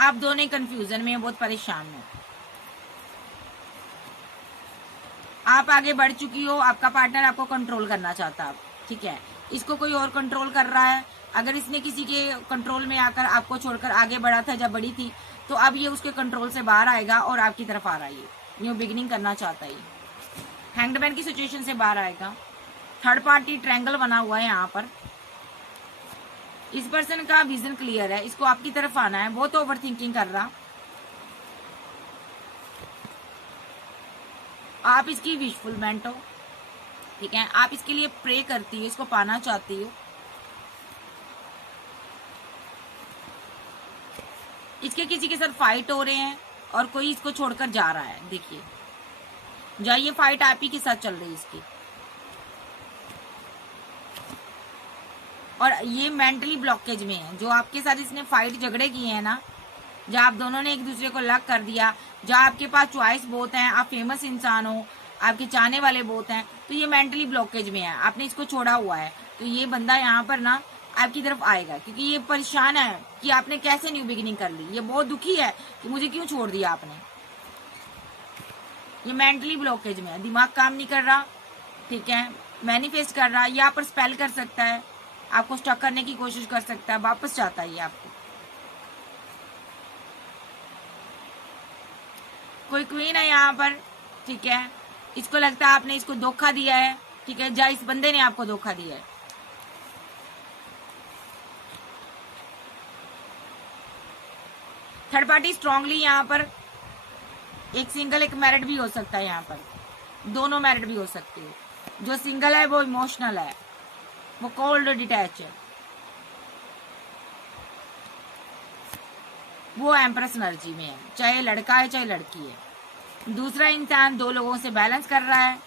आप दोनों कंफ्यूजन में, बहुत परेशान हो, आप आगे बढ़ चुकी हो, आपका पार्टनर आपको कंट्रोल करना चाहता है, ठीक है, इसको कोई और कंट्रोल कर रहा है। अगर इसने किसी के कंट्रोल में आकर आपको छोड़कर आगे बढ़ा था जब बड़ी थी, तो अब ये उसके कंट्रोल से बाहर आएगा और आपकी तरफ आ रहा है, न्यू बिगिनिंग करना चाहता है। हैंग्ड मैन की सिचुएशन से बाहर आएगा। थर्ड पार्टी ट्रायंगल बना हुआ है यहाँ पर। इस पर्सन का विजन क्लियर है, इसको आपकी तरफ आना है, बहुत ओवर थिंकिंग कर रहा। आप इसकी विशफुलमेंट हो, ठीक है, आप इसके लिए प्रे करती हो, इसको पाना चाहती हो। इसके किसी के साथ फाइट हो रहे हैं और कोई इसको छोड़कर जा रहा है। देखिए जहाँ ये फाइट आप ही के साथ चल रही है इसकी, और ये मेंटली ब्लॉकेज में है। जो आपके साथ इसने फाइट झगड़े किए हैं ना, जहाँ आप दोनों ने एक दूसरे को लग कर दिया, जहाँ आपके पास चॉइस बहुत है, आप फेमस इंसान हो, आपके चाहने वाले बहुत हैं, तो ये मेंटली ब्लॉकेज में है, आपने इसको छोड़ा हुआ है। तो ये बंदा यहाँ पर ना आपकी तरफ आएगा, क्योंकि ये परेशान है कि आपने कैसे न्यू बिगिनिंग कर ली। ये बहुत दुखी है कि मुझे क्यों छोड़ दिया आपने। ये मेंटली ब्लॉकेज में है, दिमाग काम नहीं कर रहा, ठीक है, मैनिफेस्ट कर रहा है, यहाँ पर स्पेल कर सकता है, आपको स्टक करने की कोशिश कर सकता है, वापस चाहता है ये आपको। कोई क्वीन है यहाँ पर, ठीक है, इसको लगता है आपने इसको धोखा दिया है, ठीक है, या इस बंदे ने आपको धोखा दिया है। थर्ड पार्टी स्ट्रांगली यहाँ पर एक सिंगल एक मैरिड भी हो सकता है, यहाँ पर दोनों मैरिड भी हो सकते हो। जो सिंगल है वो इमोशनल है, वो कोल्ड डिटैच है, वो एम्प्रेस एनर्जी में है, चाहे लड़का है चाहे लड़की है। दूसरा इंसान दो लोगों से बैलेंस कर रहा है,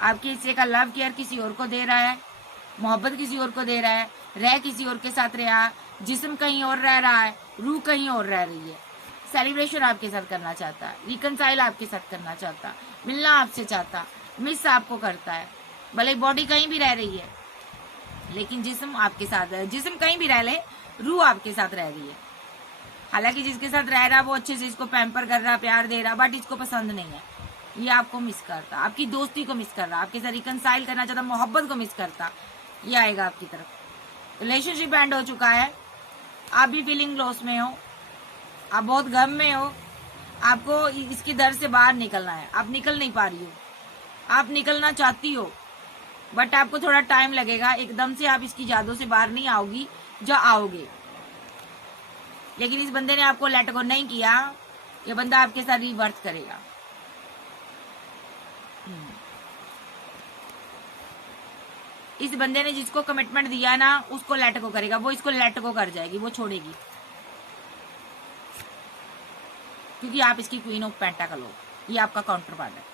आपके हिस्से का लव केयर किसी और को दे रहा है, मोहब्बत किसी और को दे रहा है, रह किसी और के साथ रहा, जिस्म कहीं और रह रहा है, रूह कहीं और रह रही है। सेलिब्रेशन आपके साथ करना चाहता है, रिकनसाइल आपके साथ करना चाहता, मिलना आपसे चाहता, मिस आपको करता है। भले बॉडी कहीं भी रह रही है लेकिन जिस्म आपके साथ है, जिस्म कहीं भी रह ले, रूह आपके साथ रह रही है। हालांकि जिसके साथ रह रहा वो अच्छे से इसको पैम्पर कर रहा, प्यार दे रहा, बट इसको पसंद नहीं है, ये आपको मिस करता, आपकी दोस्ती को मिस कर रहा, आपके साथ रिकनसाइल करना चाहता, मोहब्बत को मिस करता, ये आएगा आपकी तरफ। रिलेशनशिप एंड हो चुका है, आप भी फीलिंग लॉस में हो, आप बहुत गम में हो, आपको इसके दर से बाहर निकलना है, आप निकल नहीं पा रही हो, आप निकलना चाहती हो बट आपको थोड़ा टाइम लगेगा, एकदम से आप इसकी जादू से बाहर नहीं आओगी, जो आओगे। लेकिन इस बंदे ने आपको लेट गो नहीं किया, ये बंदा आपके साथ रिवर्स करेगा। इस बंदे ने जिसको कमिटमेंट दिया ना उसको लेट गो करेगा, वो इसको लेट गो कर जाएगी, वो छोड़ेगी, क्योंकि आप इसकी क्वीन ऑफ पेंटाकल हो, ये आपका काउंटर पार्ट है।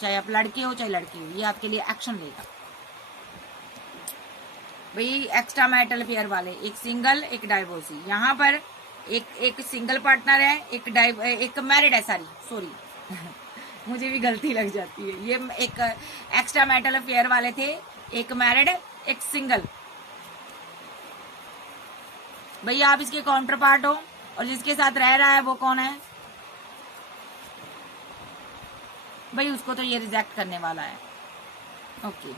चाहे आप लड़के हो चाहे लड़की हो, ये आपके लिए एक्शन लेगा। भाई एक्स्ट्रा मैरिटल अफेयर वाले, एक सिंगल एक डाइवोर्सी, यहाँ पर एक सिंगल पार्टनर है, एक मैरिड है, सॉरी मुझे भी गलती लग जाती है। ये एक एक्स्ट्रा मैरिटल अफेयर वाले थे, एक मैरिड एक सिंगल, भैया आप इसके काउंटर पार्ट हो, और जिसके साथ रह रहा है वो कौन है भाई, उसको तो ये रिजेक्ट करने वाला है। ओके,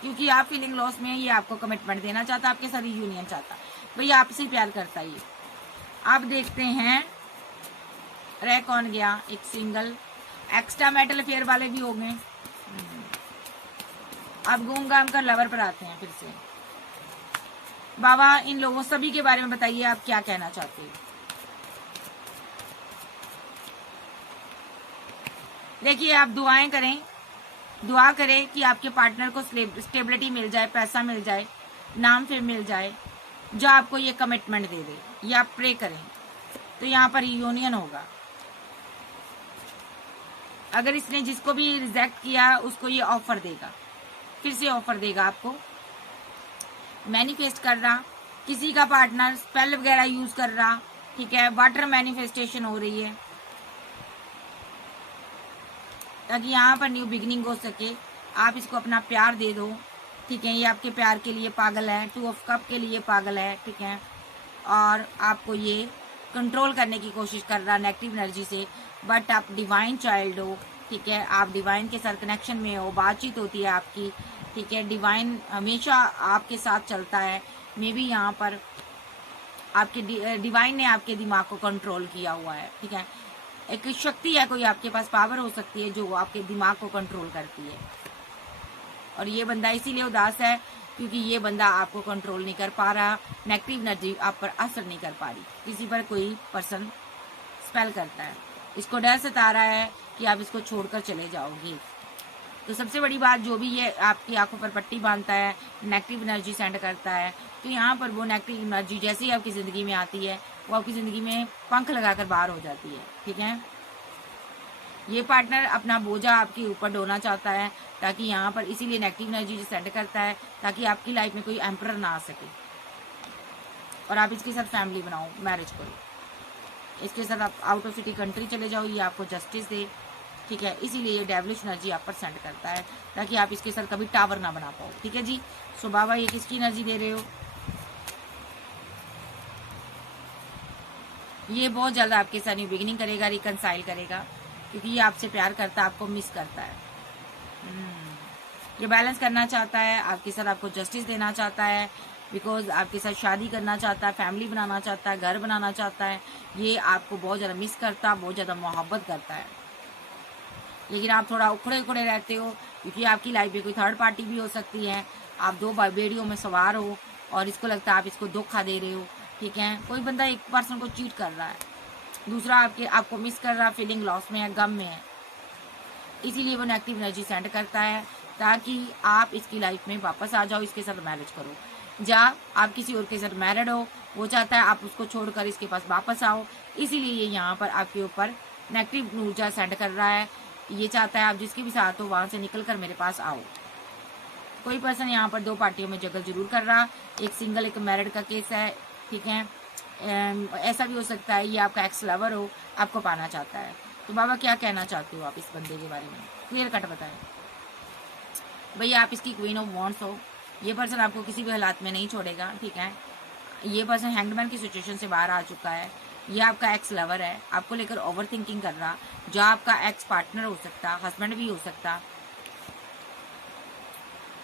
क्योंकि आप फीलिंग लॉस में, ये आपको कमिटमेंट देना चाहता, आपके साथ यूनियन चाहता, भैया आपसे प्यार करता है ये। आप देखते हैं रह कौन गया, एक सिंगल, एक्स्ट्रा मेटल अफेयर वाले भी हो गए। आप घूम घाम कर लवर पर आते हैं फिर से। बाबा इन लोगों सभी के बारे में बताइए, आप क्या कहना चाहते हैं। देखिए आप दुआएं करें, दुआ करें कि आपके पार्टनर को स्टेबिलिटी मिल जाए, पैसा मिल जाए, नाम फिर मिल जाए, जो आपको ये कमिटमेंट दे दे। ये आप प्रे करें तो यहाँ पर यूनियन होगा। अगर इसने जिसको भी रिजेक्ट किया उसको ये ऑफर देगा, फिर से ऑफर देगा आपको। मैनिफेस्ट कर रहा, किसी का पार्टनर स्पेल वगैरह यूज कर रहा, ठीक है, वाटर मैनिफेस्टेशन हो रही है ताकि यहाँ पर न्यू बिगिनिंग हो सके। आप इसको अपना प्यार दे दो, ठीक है। ये आपके प्यार के लिए पागल है, 2 ऑफ कप के लिए पागल है, ठीक है। और आपको ये कंट्रोल करने की कोशिश कर रहा नेगेटिव एनर्जी से, बट आप डिवाइन चाइल्ड हो, ठीक है। आप डिवाइन के साथ कनेक्शन में हो, बातचीत होती है आपकी, ठीक है। डिवाइन हमेशा आपके साथ चलता है। मे बी यहाँ पर आपके डिवाइन ने आपके दिमाग को कंट्रोल किया हुआ है, ठीक है। एक शक्ति है, कोई आपके पास पावर हो सकती है जो आपके दिमाग को कंट्रोल करती है। और ये बंदा इसीलिए उदास है क्योंकि ये बंदा आपको कंट्रोल नहीं कर पा रहा, नेगेटिव एनर्जी आप पर असर नहीं कर पा रही। किसी पर कोई पर्सन स्पेल करता है, इसको डर सता रहा है कि आप इसको छोड़कर चले जाओगे। तो सबसे बड़ी बात, जो भी ये आपकी आंखों पर पट्टी बांधता है, नेगेटिव एनर्जी सेंड करता है, तो यहाँ पर वो नेगेटिव एनर्जी जैसे ही आपकी ज़िंदगी में आती है वो आपकी ज़िंदगी में पंख लगाकर बाहर हो जाती है, ठीक है। ये पार्टनर अपना बोझा आपके ऊपर ढोना चाहता है ताकि यहाँ पर, इसीलिए नेगेटिव एनर्जी सेंड करता है ताकि आपकी लाइफ में कोई एम्परर ना आ सके और आप इसके साथ फैमिली बनाओ, मैरिज करो, इसके साथ आप आउट ऑफ सिटी कंट्री चले जाओ, ये आपको जस्टिस दे, ठीक है। इसीलिए ये डेविलिश एनर्जी आप पर सेंड करता है ताकि आप इसके साथ कभी टावर ना बना पाओ, ठीक है जी। सो बाबा ये किसकी एनर्जी दे रहे हो? ये बहुत जल्द आपके साथ न्यू बिगिनिंग करेगा, रिकनसाइल करेगा, क्योंकि ये आपसे प्यार करता है, आपको मिस करता है। ये बैलेंस करना चाहता है आपके साथ, आपको जस्टिस देना चाहता है, बिकॉज आपके साथ शादी करना चाहता है, फैमिली बनाना चाहता है, घर बनाना चाहता है। ये आपको बहुत ज़्यादा मिस करता है, बहुत ज़्यादा मोहब्बत करता है। लेकिन आप थोड़ा उखड़े उखड़े रहते हो क्योंकि आपकी लाइफ में कोई थर्ड पार्टी भी हो सकती है। आप 2 बेड़ियों में सवार हो और इसको लगता है आप इसको धोखा दे रहे हो, ठीक है। कोई बंदा एक पर्सन को चीट कर रहा है, दूसरा आपको मिस कर रहा है, फीलिंग लॉस में है, गम में है, इसीलिए वो नेगेटिव एनर्जी सेंड करता है ताकि आप इसकी लाइफ में वापस आ जाओ, इसके साथ मैरिज करो। जा आप किसी और के साथ मैरिड हो, वो चाहता है आप उसको छोड़कर इसके पास वापस आओ, इसीलिए ये यहाँ पर आपके ऊपर नेगेटिव ऊर्जा सेंड कर रहा है। ये चाहता है आप जिसके भी साथ हो वहां से निकल कर मेरे पास आओ। कोई पर्सन यहाँ पर 2 पार्टियों में जगल जरूर कर रहा, एक सिंगल एक मैरिड का केस है, ठीक है। ऐसा भी हो सकता है ये आपका एक्स लवर हो, आपको पाना चाहता है। तो बाबा क्या कहना चाहते हो आप इस बंदे के बारे में, क्लियर कट बताएं। भैया आप इसकी क्वीन ऑफ वॉन्ड्स हो, ये पर्सन आपको किसी भी हालात में नहीं छोड़ेगा, ठीक है। ये पर्सन हैंगमैन की सिचुएशन से बाहर आ चुका है। ये आपका एक्स लवर है, आपको लेकर ओवर थिंकिंग कर रहा, जो आपका एक्स पार्टनर हो सकता, हस्बैंड भी हो सकता।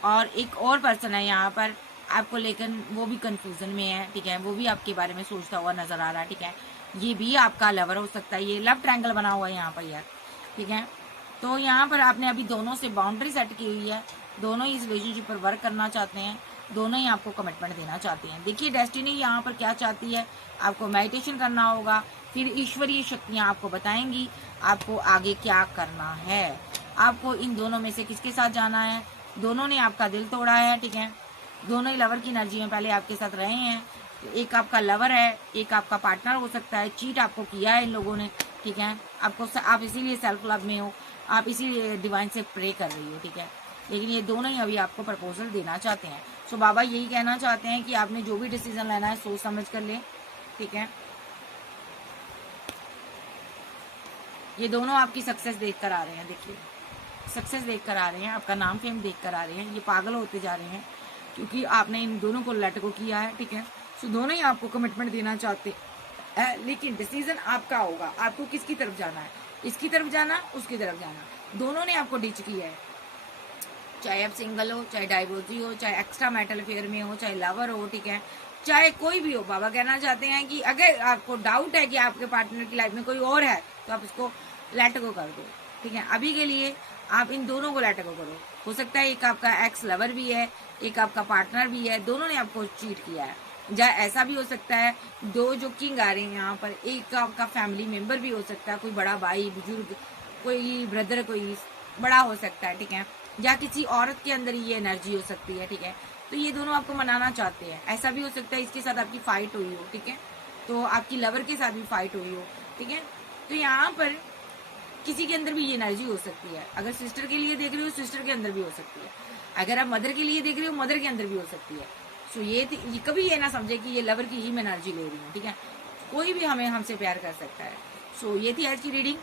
और एक और पर्सन है यहाँ पर आपको लेकर, वो भी कंफ्यूजन में है, ठीक है। वो भी आपके बारे में सोचता हुआ नजर आ रहा है, ठीक है। ये भी आपका लवर हो सकता है। ये लव ट्रायंगल बना हुआ है यहाँ पर यार, ठीक है। तो यहाँ पर आपने अभी दोनों से बाउंड्री सेट की हुई है, दोनों ही इस रिलेशनशिप पर वर्क करना चाहते हैं, दोनों ही आपको कमिटमेंट देना चाहते हैं। देखिए डेस्टिनी यहाँ पर क्या चाहती है, आपको मेडिटेशन करना होगा, फिर ईश्वरीय शक्तियाँ आपको बताएंगी आपको आगे क्या करना है। आपको इन दोनों में से किसके साथ जाना है। दोनों ने आपका दिल तोड़ा है, ठीक है। दोनों ही लवर की एनर्जी में पहले आपके साथ रहे हैं। एक आपका लवर है, एक आपका पार्टनर हो सकता है। चीट आपको किया है इन लोगों ने, ठीक है। आप इसीलिए सेल्फ लव में हो, आप इसीलिए डिवाइन से प्रे कर रही हो, ठीक है। लेकिन ये दोनों ही अभी आपको प्रपोजल देना चाहते हैं। सो बाबा यही कहना चाहते हैं कि आपने जो भी डिसीजन लेना है सोच समझ कर ले, ठीक है। ये दोनों आपकी सक्सेस देख कर आ रहे हैं, देखिए सक्सेस देख कर आ रहे हैं, आपका नाम फेम देख कर आ रहे हैं। ये पागल होते जा रहे हैं क्योंकि आपने इन दोनों को लेट गो किया है, ठीक है। सो दोनों ही आपको कमिटमेंट देना चाहते हैं, लेकिन डिसीजन आपका होगा, आपको किसकी तरफ जाना है, इसकी तरफ जाना, उसकी तरफ जाना। दोनों ने आपको डिच किया है, चाहे आप सिंगल हो, चाहे डाइवोर्सी हो, चाहे एक्स्ट्रा मैरिटल अफेयर में हो, चाहे लवर हो, ठीक है, चाहे कोई भी हो। बाबा कहना चाहते हैं कि अगर आपको डाउट है कि आपके पार्टनर की लाइफ में कोई और है तो आप उसको लेट गो कर दो, ठीक है। अभी के लिए आप इन दोनों को लेट गो करो। हो सकता है एक आपका एक्स लवर भी है, एक आपका पार्टनर भी है, दोनों ने आपको चीट किया है। या ऐसा भी हो सकता है, दो जो किंग आ रहे हैं यहाँ पर, एक आपका फैमिली मेंबर भी हो सकता है, कोई बड़ा भाई बुजुर्ग, कोई ब्रदर, कोई बड़ा हो सकता है, ठीक है, या किसी औरत के अंदर ये एनर्जी हो सकती है, ठीक है। तो ये दोनों आपको मनाना चाहते हैं। ऐसा भी हो सकता है इसके साथ आपकी फाइट हुई हो, ठीक है, तो आपकी लवर के साथ भी फाइट हुई हो, ठीक है। तो यहाँ पर किसी के अंदर भी ये एनर्जी हो सकती है। अगर सिस्टर के लिए देख रहे हो, सिस्टर के अंदर भी हो सकती है। अगर आप मदर के लिए देख रहे हो, मदर के अंदर भी हो सकती है। सो ये कभी ये ना समझे कि ये लवर की ही मैं एनर्जी ले रही हूँ, ठीक है। कोई भी हमसे प्यार कर सकता है। सो ये थी आज की रीडिंग।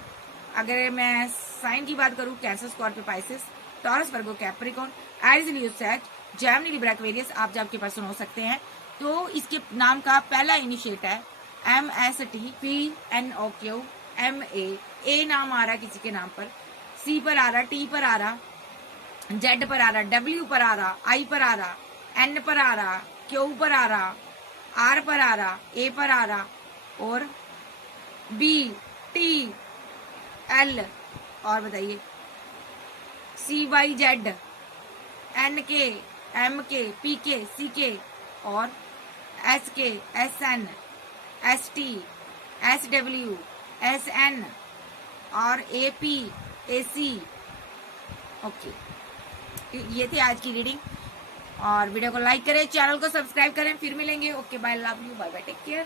अगर मैं साइन की बात करूँ, कैंसर, स्कॉर्पियो, पाइसेस, टॉरस, वर्गो, कैप्रिकॉर्न, एरीज, लियो, सैज, जेमिनी, लिब्रा, एक्वेरियस आप जब आपके पर्सन हो सकते हैं। तो इसके नाम का पहला इनिशिएट है MSTPNOQ MA। नाम आ रहा है किसी के नाम पर, C पर आ रहा, T पर आ रहा, Z पर आ रहा, W पर आ रहा, I पर आ रहा, N पर आ रहा, Q पर आ रहा, R पर आ रहा, A पर आ रहा, और B, T, L, और बताइए CYZ, NK, MK, PK, CK, और SK, SN, ST, SW, SN, और AP, AC। ओके, ये थे आज की रीडिंग। और वीडियो को लाइक करें, चैनल को सब्सक्राइब करें। फिर मिलेंगे। Okay, bye, love you, bye bye, take care.